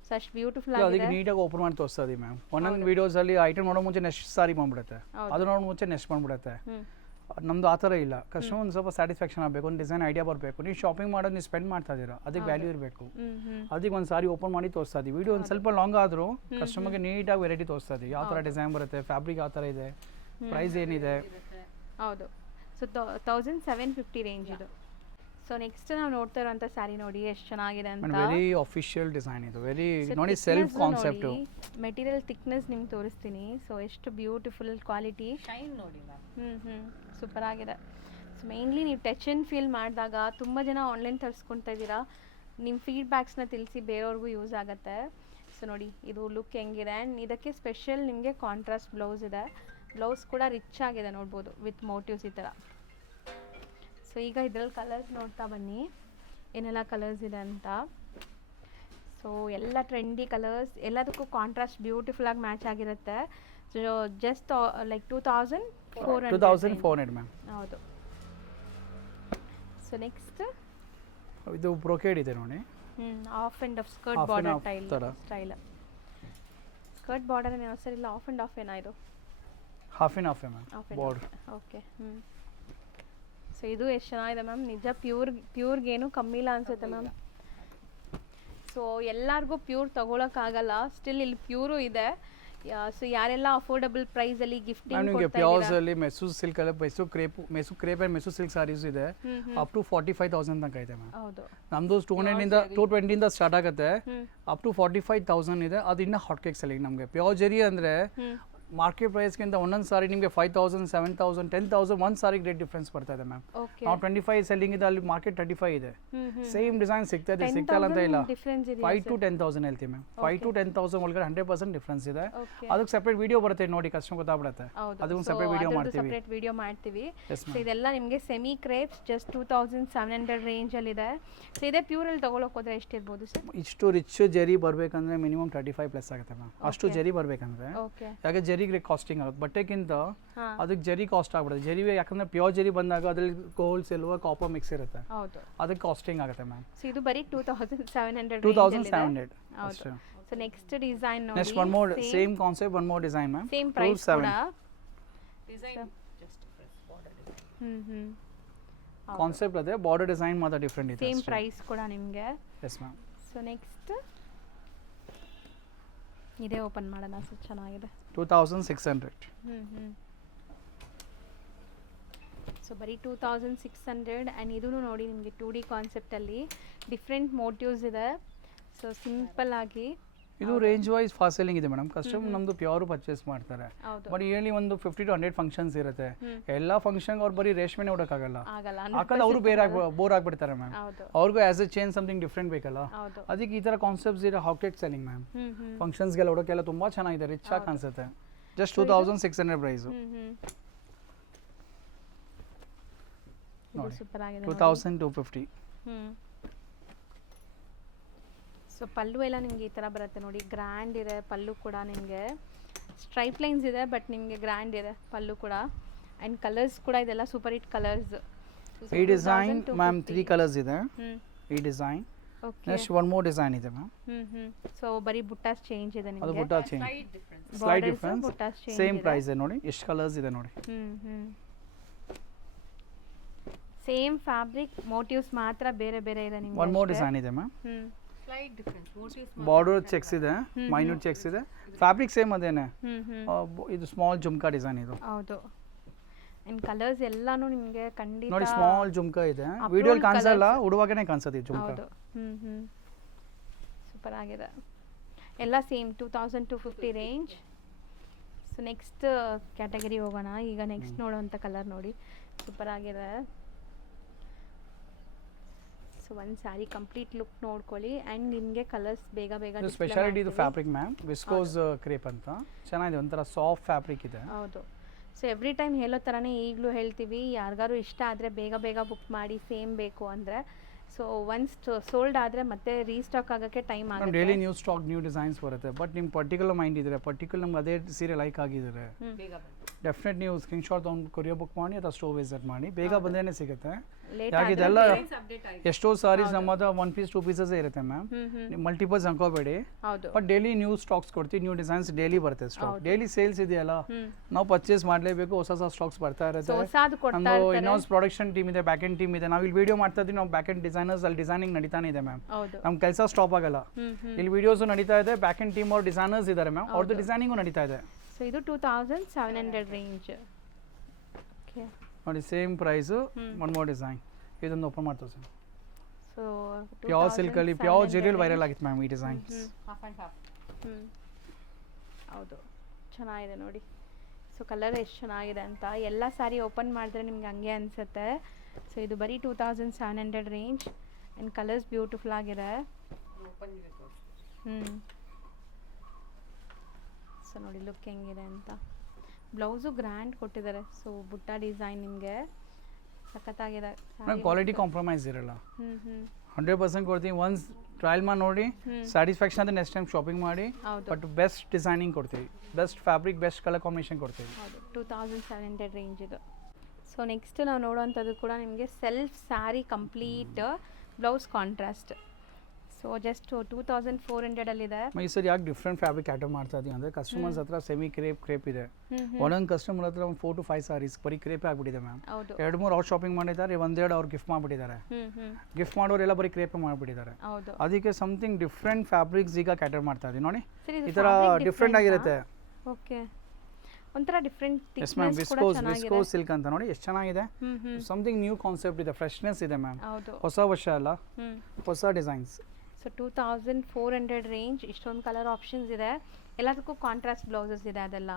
ಸೊ ಅಷ್ಟು ಬ್ಯೂಟಿಫುಲ್ ಆಗಿದೆ. ಅದಕ್ಕೆ ನೀಟಾಗಿ ಓಪನ್ ಮಾಡಿ ತೋರಿಸ್ತಾ ಇದೀವಿ ಮ್ಯಾಮ್. ಒಂದೊಂದು ವಿಡಿಯೋಸಲ್ಲಿ ಐಟಮ್ ನೋಡೋ ಮುಂಚೆ ನೆಕ್ಸ್ಟ್ ಸಾರಿ ಬಂದ್ಬಿಡುತ್ತೆ, ಅದು ನೋಡೋ ಮುಂಚೆ ನೆಕ್ಸ್ಟ್ ಬಂದ್ಬಿಡುತ್ತೆ. ನಮ್ದು ಆ ಥರ ಇಲ್ಲ. ಕಸ್ಟಮರ್ ಒಂದು ಸ್ವಲ್ಪ ಸ್ಯಾಟಿಸ್ಫ್ಯಾಕ್ಷನ್ ಆಗಬೇಕು, ಒಂದು ಡಿಸೈನ್ ಐಡಿಯಾ ಬರಬೇಕು. ನೀವು ಶಾಪಿಂಗ್ ಮಾಡೋದು ನೀವು ಸ್ಪೆಂಡ್ ಮಾಡ್ತಾ ಇದ್ದೀರಾ, ಅದಕ್ಕೆ ವ್ಯಾಲ್ಯೂ ಇರಬೇಕು. ಅದಕ್ಕೆ ಒಂದು ಸಾರಿ ಓಪನ್ ಮಾಡಿ ತೋರಿಸ್ತಾ ಇದೀವಿ. ವಿಡಿಯೋ ಒಂದು ಸ್ವಲ್ಪ ಲಾಂಗ್ ಆದರೂ ಕಸ್ಟಮರ್ಗೆ ನೀಟಾಗಿ ವೆರೈಟಿ ತೋರಿಸ್ತಾ ಇದೀವಿ. ಯಾವ ಥರ ಡಿಸೈನ್ ಬರುತ್ತೆ, ಫ್ಯಾಬ್ರಿಕ್ ಯಾವ ಥರ ಇದೆ, ಪ್ರೈಸ್ ಏನಿದೆ. ಹೌದು. ಸೊ 1750 ರೇಂಜ್ ಇದು. ಸೊ ನೆಕ್ಸ್ಟ್ ನಾವು ನೋಡ್ತಾ ಇರೋಂಥ ಸ್ಯಾರಿ ನೋಡಿ ಎಷ್ಟು ಚೆನ್ನಾಗಿದೆ ಅಂತ. ವೆರಿ ಅಫಿಷಿಯಲ್ ಡಿಸೈನ್ ಇದು, ವೆರಿ ನೋಡಿ ಸೆಲ್ಫ್ ಕಾನ್ಸೆಪ್ಟ್. ಮೆಟೀರಿಯಲ್ ಥಿಕ್ನೆಸ್ ನಿಮ್ಗೆ ತೋರಿಸ್ತೀನಿ. ಸೊ ಎಷ್ಟು ಬ್ಯೂಟಿಫುಲ್ ಕ್ವಾಲಿಟಿ, ಶೈನ್ ನೋಡಿ ಮ್ಯಾಮ್. ಸೂಪರ್ ಆಗಿದೆ. ಸೊ ಮೇನ್ಲಿ ನೀವು ಟಚ್ ಆ್ಯಂಡ್ ಫೀಲ್ ಮಾಡಿದಾಗ ತುಂಬ ಜನ ಆನ್ಲೈನ್ ತರಿಸ್ಕೊಳ್ತಾ ಇದ್ದೀರಾ, ನಿಮ್ಮ ಫೀಡ್ಬ್ಯಾಕ್ಸ್ನ ತಿಳಿಸಿ ಬೇರೆಯವ್ರಿಗೂ ಯೂಸ್ ಆಗುತ್ತೆ. ಸೊ ನೋಡಿ ಇದು ಲುಕ್ ಹೆಂಗಿದೆ. ಆ್ಯಂಡ್ ಇದಕ್ಕೆ ಸ್ಪೆಷಲ್ ನಿಮಗೆ ಕಾಂಟ್ರಾಸ್ಟ್ ಬ್ಲೌಸ್ ಇದೆ. ಬ್ಲೌಸ್ ಕೂಡ ರಿಚ್ ಆಗಿದೆ ನೋಡ್ಬೋದು, ವಿತ್ ಮೋಟಿವ್ಸ್ ಈ ಥರ. ಸೊ ಈಗ ಇದ್ರಲ್ಲಿ ಕಲರ್ಸ್ ನೋಡ್ತಾ ಬನ್ನಿ ಏನೆಲ್ಲ ಕಲರ್ಸ್ ಇದೆ ಅಂತ. ಸೊ ಎಲ್ಲ ಟ್ರೆಂಡಿ ಕಲರ್ಸ್, ಎಲ್ಲದಕ್ಕೂ ಕಾಂಟ್ರಾಸ್ಟ್ ಬ್ಯೂಟಿಫುಲ್ ಆಗಿ ಮ್ಯಾಚ್ ಆಗಿರುತ್ತೆ. So just like 2400 ma'am. ಹೌದು. ಸೊ ನೆಕ್ಸ್ಟ್ ಇದು ಬ್ರೊಕೇಡ್ ಇದೆ ನೋಡಿ. Of and of skirt border style. Skirt border ಏನೋ ಸರ್ ಇಲ್ಲ, ಆಫ್ ಆ್ಯಂಡ್ ಆಫ್ ಏನಾ ಇದು? Half and of ma'am border. Okay. So ಇದು ಎಷ್ಟು ಚೆನ್ನಾಗಿದೆ ಮ್ಯಾಮ್, ನಿಜ ಪ್ಯೂರ್ಗೇನು ಕಮ್ಮಿ ಇಲ್ಲ ಅನ್ಸುತ್ತೆ ಮ್ಯಾಮ್. ಸೊ ಎಲ್ಲರಿಗೂ ಪ್ಯೂರ್ ತೊಗೊಳಕ್ಕಾಗಲ್ಲ, ಸ್ಟಿಲ್ ಇಲ್ಲಿ ಪ್ಯೂರು ಇದೆ. ಸೊ ಯಾರೆಲ್ಲ ಅಫೋರ್ಡಬಲ್ ಪ್ರೈಸಲ್ಲಿ ಗಿಫ್ಟಿಂಗ್ ನಿಮಗೆ ಪ್ಯೂರ್ಸ್ ಅಲ್ಲಿ ಮೆಸು ಸಿಲ್ಕ್ ಅಲ್ಲಿ Mysore crepe and Mysore silk saris ಇದೆ. ಅಪ್ ಟು 45,000 ತನಕ ಇದೆ ಮ್ಯಾಮ್. ಹೌದು. ನಮ್ದು 220 ಇಂದ ಸ್ಟಾರ್ಟ್ ಆಗುತ್ತೆ, ಅಪ್ ಟು 45,000 ಇದೆ. ಅದು ಇನ್ನ ಹಾಟ್ ಕೇಕ್ಸ್ ಅಲ್ಲಿ ನಮಗೆ ಪ್ಯೂರ್ ಜರಿ ಅಂದ್ರೆ ಮಾರ್ಕೆಟ್ ಪ್ರೈಸ್ಗಿಂತ ಒಂದೊಂದು ಸಾರಿ ನಿಮಗೆ 5,000, 7,000, 10,000 ಒಂದು ಸಾರಿಗೆ ರೇಟ್ ಡಿಫ್ರೆನ್ಸ್ ಬರ್ತಾ ಇದೆ ಮ್ಯಾಮ್. ನಾವು 25 ಸೆಲ್ಲಿಂಗ್ ಇದೆ, ಅಲ್ಲಿ ಮಾರ್ಕೆಟ್ 35 ಇದೆ. ಸೇಮ್ ಡಿಸೈನ್ ಸಿಗ್ತಾ ಇದೆ, ಸಿಗ್ತಲ್ಲ ಅಂತ ಇಲ್ಲ. 5 to 10,000 ಹೇಳ್ತೀವಿ ಮ್ಯಾಮ್. 5 to 10,000 ಒಳಗಡೆ 100% ಡಿಫ್ರೆನ್ಸ್ ಇದೆ. ಅದಕ್ಕೆ ಸೆಪರೇಟ್ ವಿಡಿಯೋ ಬರುತ್ತೆ ನೋಡಿ, ಕಸ್ಟಮರ್ ಗೊತ್ತಾಗ್ಬಿಡುತ್ತೆ. ಅದಕ್ಕೆ ಸೆಪರೇಟ್ ವಿಡಿಯೋ ಮಾಡ್ತೀವಿ. ಸೊ ಇದೆಲ್ಲ ನಿಮಗೆ ಸೆಮಿ ಕ್ರೇಪ್ಸ್ ಜಸ್ಟ್ 2700 ರೇಂಜ್ ಅಲ್ಲಿ ಇದೆ. ಸೊ ಇದೇ ಪ್ಯೂರ್ ಅಲ್ಲಿ ತಗೊಳಕ್ ಹೋದ್ರೆ ಎಷ್ಟು ಇರ್ಬೋದು ಸರ್? ಇಷ್ಟು ರಿಚ್ ಜರಿ ಬರ್ಬೇಕಂದ್ರೆ ಮಿನಿಮಮ್ 35 ಪ್ಲಸ್ ಆಗುತ್ತೆ ಮ್ಯಾಮ್. ಅಷ್ಟು ಜರಿ ಬರ್ಬೇಕಂದ್ರೆ ಯಾಕೆ ಜರಿ ಕಾಸ್ಟಿಂಗ್ ಆಗುತ್ತೆ, ಬಟ್ಟೆಗಿಂತ ಅದಕ್ಕೆ ಜರಿ ಕಾಸ್ಟ್ ಆಗ್ಬಿಡುತ್ತೆ. ಜರಿ ಯಾಕಂದ್ರೆ ಪ್ಯೂರ್ ಜರಿ ಬಂದಾಗ ಅದ್ರಲ್ಲಿ ಗೋಲ್ಡ್, ಸಿಲ್ವರ್, ಕಾಪರ್ ಮಿಕ್ಸ್ ಇರುತ್ತೆ, ಅದಕ್ಕೆ ಕಾಸ್ಟಿಂಗ್ ಆಗುತ್ತೆ ಮ್ಯಾಮ್. ಸೊ ಇದು ಬರೀ 2700. 2700 ಹೌದು. ಸೊ ನೆಕ್ಸ್ಟ್ ಡಿಸೈನ್ ನೋಡಿ. Next one more same concept, one more design ma'am. Same price ಕೂಡ. Design just difference, border design. Concept ಅದೇ, ಬಾರ್ಡರ್ ಡಿಸೈನ್ ಮಾತ್ರ ಡಿಫರೆಂಟ್ ಇದೆ. ಸೇಮ್ ಪ್ರೈಸ್ ಕೂಡ ನಿಮಗೆ. Yes ma'am. ಸೊ ನೆಕ್ಸ್ಟ್ ಇದೇ ಓಪನ್ ಮಾಡೋಣ ಸರ್, ಚೆನ್ನಾಗಿದೆ. 2600. ಸೊ ಬರೀ 2600. ಆ್ಯಂಡ್ ಇದೂ ನೋಡಿ ನಿಮಗೆ 2D ಕಾನ್ಸೆಪ್ಟಲ್ಲಿ ಡಿಫ್ರೆಂಟ್ ಮೋಟಿವ್ಸ್ ಇದೆ. ಸೊ ಸಿಂಪಲ್ ಆಗಿ ಇದು ರೇಂಜ್ ವೈಸ್ ಫಾಸ್ಟ್ ಸೆಲ್ಲಿಂಗ್ ಇದೆ ಮೇಡಮ್. ಕಸ್ಟಮರ್ ನಮ್ದು ಪ್ಯೂರ್ ಪರ್ಚೇಸ್ ಮಾಡ್ತಾರೆ, ಬಟ್ ಇಯರ್ಲಿ ಒಂದು 50 to 100 ಫಂಕ್ಷನ್ಸ್ ಇರುತ್ತೆ. ಎಲ್ಲ ಫಂಕ್ಷನ್ ಅವ್ರು ಬರೀ ರೇಷ್ಮೆನೇ ಉಡಕ್ಕಾಗಲ್ಲ, ಯಾಕಂದ್ರೆ ಅವರು ಬೋರ್ ಆಗ್ಬಿಡ್ತಾರೆ ಮ್ಯಾಮ್. ಅವ್ರಿಗೂ as A change something different ಬೇಕಲ್ಲ, ಅದಕ್ಕೆ ಈ ತರ ಕಾನ್ಸೆಪ್ಟ್ಸ್ ಇದೆ. ಹಾಕೆಟ್ ಸೆಲ್ಲಿಂಗ್ ಮ್ಯಾಮ್. ಫಂಕ್ಷನ್ಸ್ಗೆಲ್ಲ ಉಡೋಕ್ಕೆಲ್ಲ ತುಂಬಾ ಚೆನ್ನಾಗಿದೆ, ರಿಚ್ ಆಗಿ ಕಾಣಿಸುತ್ತೆ. Just 2600 price. 2250. ಸೊ ಪಲ್ಲು ಎಲ್ಲ ನಿಮಗೆ ಈ ಥರ ಬರುತ್ತೆ ನೋಡಿ, ಗ್ರ್ಯಾಂಡ್ ಇದೆ ಪಲ್ಲು ಕೂಡ. ನಿಮಗೆ ಸ್ಟ್ರೈಪ್ ಲೈನ್ಸ್ ಇದೆ, ಬಟ್ ನಿಮಗೆ ಗ್ರ್ಯಾಂಡ್ ಇದೆ ಪಲ್ಲು ಕೂಡ. ಆ್ಯಂಡ್ ಕಲರ್ಸ್ ಕೂಡ ಇದೆಲ್ಲ ಸೂಪರ್ ಹಿಟ್ ಕಲರ್ಸ್. ಈ ಡಿಸೈನ್ ಮ್ಯಾಮ್ 3 ಕಲರ್ಸ್ ಇದೆ ಈ design. Next one more design ಇದೆ ಮ್ಯಾಮ್. ಸೊ ಬರೀ ಬುಟ್ಟಾಸ್ ಚೇಂಜ್ ಇದೆ ನಿಮಗೆ. ಅದು butta change, slight difference, same price ಇದೆ ನೋಡಿ. ಎಷ್ಟು ಕಲರ್ಸ್ ಇದೆ ನೋಡಿ. ಸೇಮ್ ಫ್ಯಾಬ್ರಿಕ್, ಮೋಟಿವ್ಸ್ ಮಾತ್ರ ಬೇರೆ ಬೇರೆ ಇದೆ ನಿಮಗೆ. ಒನ್ ಮೋರ್ ಡಿಸೈನ್ ಇದೆ ma'am. Slide difference, motives border cheques ಇದೆ, ಮೈನ್ಯೂಟ್ ಚೆಕ್ಸ್ ಇದೆ. ಫ್ಯಾಬ್ರಿಕ್ ಸೇಮ್ ಅದೇನೆ. ಇದು ಸ್ಮಾಲ್ ಜುಮ್ಕಾ ಡಿಸೈನ್ ಇದು. ಹೌದು. ಅಂಡ್ ಕಲರ್ಸ್ ಎಲ್ಲಾನು ನಿಮಗೆ ಖಂಡಿತ ನೋಡಿ, ಸ್ಮಾಲ್ ಜುಮ್ಕಾ ಇದೆ. ವಿಡಿಯೋಲಿ ಕಾಣಿಸಲ್ಲ, ಉಡುವಾಗನೇ ಕಾಣಿಸುತ್ತೆ ಈ ಜುಮ್ಕಾ. ಸೂಪರ್ ಆಗಿದೆ ಎಲ್ಲ same 2250 range. So next category ಹೋಗೋಣ. ಈಗ ನೆಕ್ಸ್ಟ್ ನೋಡೋವಂಥ ಕಲರ್ ನೋಡಿ ಸೂಪರ್ ಆಗಿದೆ. ಸೊ ಒಂದು ಸ್ಯಾರಿ ಕಂಪ್ಲೀಟ್ ಲುಕ್ ನೋಡ್ಕೊಳ್ಳಿ ಆ್ಯಂಡ್ ನಿಮಗೆ ಕಲರ್ಸ್ ಬೇಗ ಬೇಗ ಸ್ಪೆಷಾಲಿಟಿ ಇದು ಫ್ಯಾಬ್ರಿಕ್ ಮ್ಯಾಮ್, ವಿಸ್ಕೋಸ್ ಕ್ರೇಪ್ ಅಂತ ಚೆನ್ನಾಗಿದೆ, ಒಂಥರ ಸಾಫ್ಟ್ ಫ್ಯಾಬ್ರಿಕ್ ಇದೆ. ಹೌದು. ಸೊ ಎವ್ರಿ ಟೈಮ್ ಹೇಳೋ ಥರನೇ ಈಗಲೂ ಹೇಳ್ತೀವಿ, ಯಾರಿಗಾರು ಇಷ್ಟ ಆದರೆ ಬೇಗ ಬೇಗ ಬುಕ್ ಮಾಡಿ ಸೇಮ್ ಬೇಕು ಅಂದರೆ. ಸೊ ಒನ್ಸ್ ಸೋಲ್ಡ್ ಆದರೆ ಮತ್ತೆ ರೀಸ್ಟಾಕ್ ಆಗೋಕ್ಕೆ ಟೈಮ್ ಆಗುತ್ತೆ. Daily new stock new designs ಬರುತ್ತೆ. ಬಟ್ ನಿಮ್ಮ ಪರ್ಟಿಕ್ಯುಲರ್ ಮೈಂಡ್ ಇದ್ರೆ ಪರ್ಟಿಕ್ಯುಲರ್ ನಮ್ಗೆ ಅದೇ ಸೀರೆ ಲೈಕ್ ಆಗಿದ್ದಾರೆ ಡೆಫಿನೆಟ್ ನೀವು ಸ್ಕ್ರೀನ್ ಶಾಟ್ ತೊಗೊಂಡು ಕೊರಿಯರ್ ಬುಕ್ ಮಾಡಿ ಅಥವಾ ಸ್ಟೋರ್ ವಿಸಿಟ್ ಮಾಡಿ, ಬೇಗ ಬಂದೇನೆ ಸಿಗುತ್ತೆ. ಯಾಕೆ ಇದೆಲ್ಲ ಎಷ್ಟೋ ಸಾರೀಸ್ ನಮ್ಮ ಹತ್ರ 1 ಪೀಸ್ 2 ಪೀಸಸ್ ಇರುತ್ತೆ ಮ್ಯಾಮ್, ಮಲ್ಟಿಪಲ್ಸ್ ಅನ್ಕೋಬೇಡಿ. ಬಟ್ ಡೈಲಿ ನ್ಯೂ ಸ್ಟಾಕ್ಸ್ ಕೊಡ್ತೀವಿ, ನ್ಯೂ ಡಿಸೈನ್ಸ್ ಡೈಲಿ ಬರುತ್ತೆ. ಸ್ಟಾಕ್ ಡೈಲಿ ಸೇಲ್ಸ್ ಇದೆಯಲ್ಲ, ನಾವು ಪರ್ಚೇಸ್ ಮಾಡಲೇಬೇಕು, ಹೊಸ ಹೊಸ ಸ್ಟಾಕ್ಸ್ ಬರ್ತಾ ಇರುತ್ತೆ. ನಮ್ಮದು ಇನ್ನೊಂದು ಪ್ರೊಡಕ್ಷನ್ ಟೀಮ್ ಇದೆ, ಬ್ಯಾಕ್ ಎಂಡ್ ಟೀಮ್ ಇದೆ. ನಾವು ಇಲ್ಲಿ ವಿಡಿಯೋ ಮಾಡ್ತಾ ಇದ್ದೀವಿ, ನಾವು ಬ್ಯಾಕ್ ಎಂಡ್ ಡಿಸೈನರ್ಸ್ ಅಲ್ಲಿ ಡಿಸೈನಿಂಗ್ ನಡೀತಾನೆ ಇದೆ ಮ್ಯಾಮ್. ನಮ್ಮ ಕೆಲಸ ಸ್ಟಾಪ್ ಆಗಲ್ಲ. ಇಲ್ಲಿ ವಿಡಿಯೋಸು ನಡೀತಾ ಇದೆ, ಬ್ಯಾಕ್ ಎಂಡ್ ಟೀಮ್ ಅವ್ರ ಡಿಸೈನರ್ಸ್ ಇದ್ದಾರೆ ಮ್ಯಾಮ್, ಅವ್ರದ್ದು ಡಿಸೈನಿಂಗು ನಡೀತಾ ಇದೆ. ಸೊ ಇದು 2700 ರೇಂಜ್. ಓಕೆ ನೋಡಿ same price, one more design. ಇದೊಂದು ಓಪನ್ ಮಾಡ್ತೀವಿ ಸರ್. ಸೊ ಪ್ಯೂರ್ ಸಿಲ್ಕ್ ಅಲ್ಲಿ ಪ್ಯೂರ್ ಜೆರಿಯಲ್ಲಿ ವೈರಲ್ ಆಗಿತ್ತು ಮ್ಯಾಮ್ ಈ ಡಿಸೈನ್ಸ್. ಹೌದು ಚೆನ್ನಾಗಿದೆ ನೋಡಿ. ಸೊ ಕಲರ್ ಎಷ್ಟು ಚೆನ್ನಾಗಿದೆ ಅಂತ ಎಲ್ಲ ಸ್ಯಾರಿ ಓಪನ್ ಮಾಡಿದ್ರೆ ನಿಮ್ಗೆ ಹಂಗೆ ಅನಿಸುತ್ತೆ. ಸೊ ಇದು ಬರೀ 2700 ರೇಂಜ್ ಆ್ಯಂಡ್ ಕಲರ್ಸ್ ಬ್ಯೂಟಿಫುಲ್ ಆಗಿದೆ. ಸೊ ನೋಡಿ ಲುಕ್ ಹೆಂಗಿದೆ ಅಂತ. ಬ್ಲೌಸು ಗ್ರ್ಯಾಂಡ್ ಕೊಟ್ಟಿದ್ದಾರೆ. ಸೊ ಬುಟ್ಟ ಡಿಸೈನ್ ನಿಮಗೆ ಸಖತ್ತಾಗಿದೆ. ಕ್ವಾಲಿಟಿ ಕಾಂಪ್ರಮೈಸ್ ಇರಲ್ಲ, 100% ಕೊಡ್ತೀವಿ. ಒನ್ಸ್ ಟ್ರಯಲ್ ಮಾಡಿ ನೋಡಿ, ಸ್ಯಾಟಿಸ್ಫ್ಯಾಕ್ಷನ್ ಆದರೆ ನೆಕ್ಸ್ಟ್ ಟೈಮ್ ಶಾಪಿಂಗ್ ಮಾಡಿ. ಬಟ್ ಬೆಸ್ಟ್ ಡಿಸೈನಿಂಗ್ ಕೊಡ್ತೀವಿ, best fabric, best colour combination ಕೊಡ್ತೀವಿ. ಹೌದು 2700 ರೇಂಜ್ ಇದು. ಸೊ ನೆಕ್ಸ್ಟ್ ನಾವು ನೋಡೋವಂಥದ್ದು ಕೂಡ ನಿಮಗೆ self sari complete blouse contrast. So just 2400 ಈ ಸರಿ ಯಾಕೆ ಡಿಫ್ರೆಂಟ್ ಫ್ಯಾಬ್ರಿಕ್ ಆರ್ಡರ್ ಮಾಡ್ತಾ ಇದೀವಿ ಅಂದರೆ ಕಸ್ಟಮರ್ಸ್ ಹತ್ರ ಸೆಮಿ ಕ್ರೇಪ್ ಇದೆ. ಒಂದೊಂದು ಕಸ್ಟಮರ್ ಹತ್ರ 4 to 5 ಸಾರೀಸ್ ಬರೀ ಕ್ರೇಪೇ ಆಗ್ಬಿಟ್ಟಿದೆ ಮ್ಯಾಮ್. 2-3 ಅವ್ರು ಶಾಪಿಂಗ್ ಮಾಡಿದ್ದಾರೆ, 1-2 ಅವ್ರು ಗಿಫ್ಟ್ ಮಾಡಿಬಿಟ್ಟಿದ್ದಾರೆ. ಗಿಫ್ಟ್ ಮಾಡೋರೆಲ್ಲ ಬರೀ ಕ್ರೇಪೇ ಮಾಡಿಬಿಟ್ಟಿದ್ದಾರೆ. ಅದಕ್ಕೆ ಸಮಥಿಂಗ್ ಡಿಫ್ರೆಂಟ್ ಫ್ಯಾಬ್ರಿಕ್ಸ್ ಈಗ ಕ್ಯಾಟರ್ ಮಾಡ್ತಾ ಇದೀವಿ ನೋಡಿ. ಈ ಥರ ಡಿಫ್ರೆಂಟ್ ಆಗಿರುತ್ತೆ. ಓಕೆ ಒಂಥರ different yes ma'am, viscose silk ಅಂತ ನೋಡಿ ಎಷ್ಟು ಚೆನ್ನಾಗಿದೆ. ಸಮಥಿಂಗ್ ನ್ಯೂ ಕಾನ್ಸೆಪ್ಟ್ ಇದೆ, ಫ್ರೆಶ್ನೆಸ್ ಇದೆ ಮ್ಯಾಮ್. ಹೊಸ ವರ್ಷ ಅಲ್ಲ, ಹೊಸ ಡಿಸೈನ್ಸ್. So 2400 range. ಇಷ್ಟೊಂದು ಕಲರ್ ಆಪ್ಷನ್ಸ್ ಇದೆ, ಎಲ್ಲದಕ್ಕೂ ಕಾಂಟ್ರಾಸ್ಟ್ ಬ್ಲೌಸಸ್ ಇದೆ ಅದೆಲ್ಲ.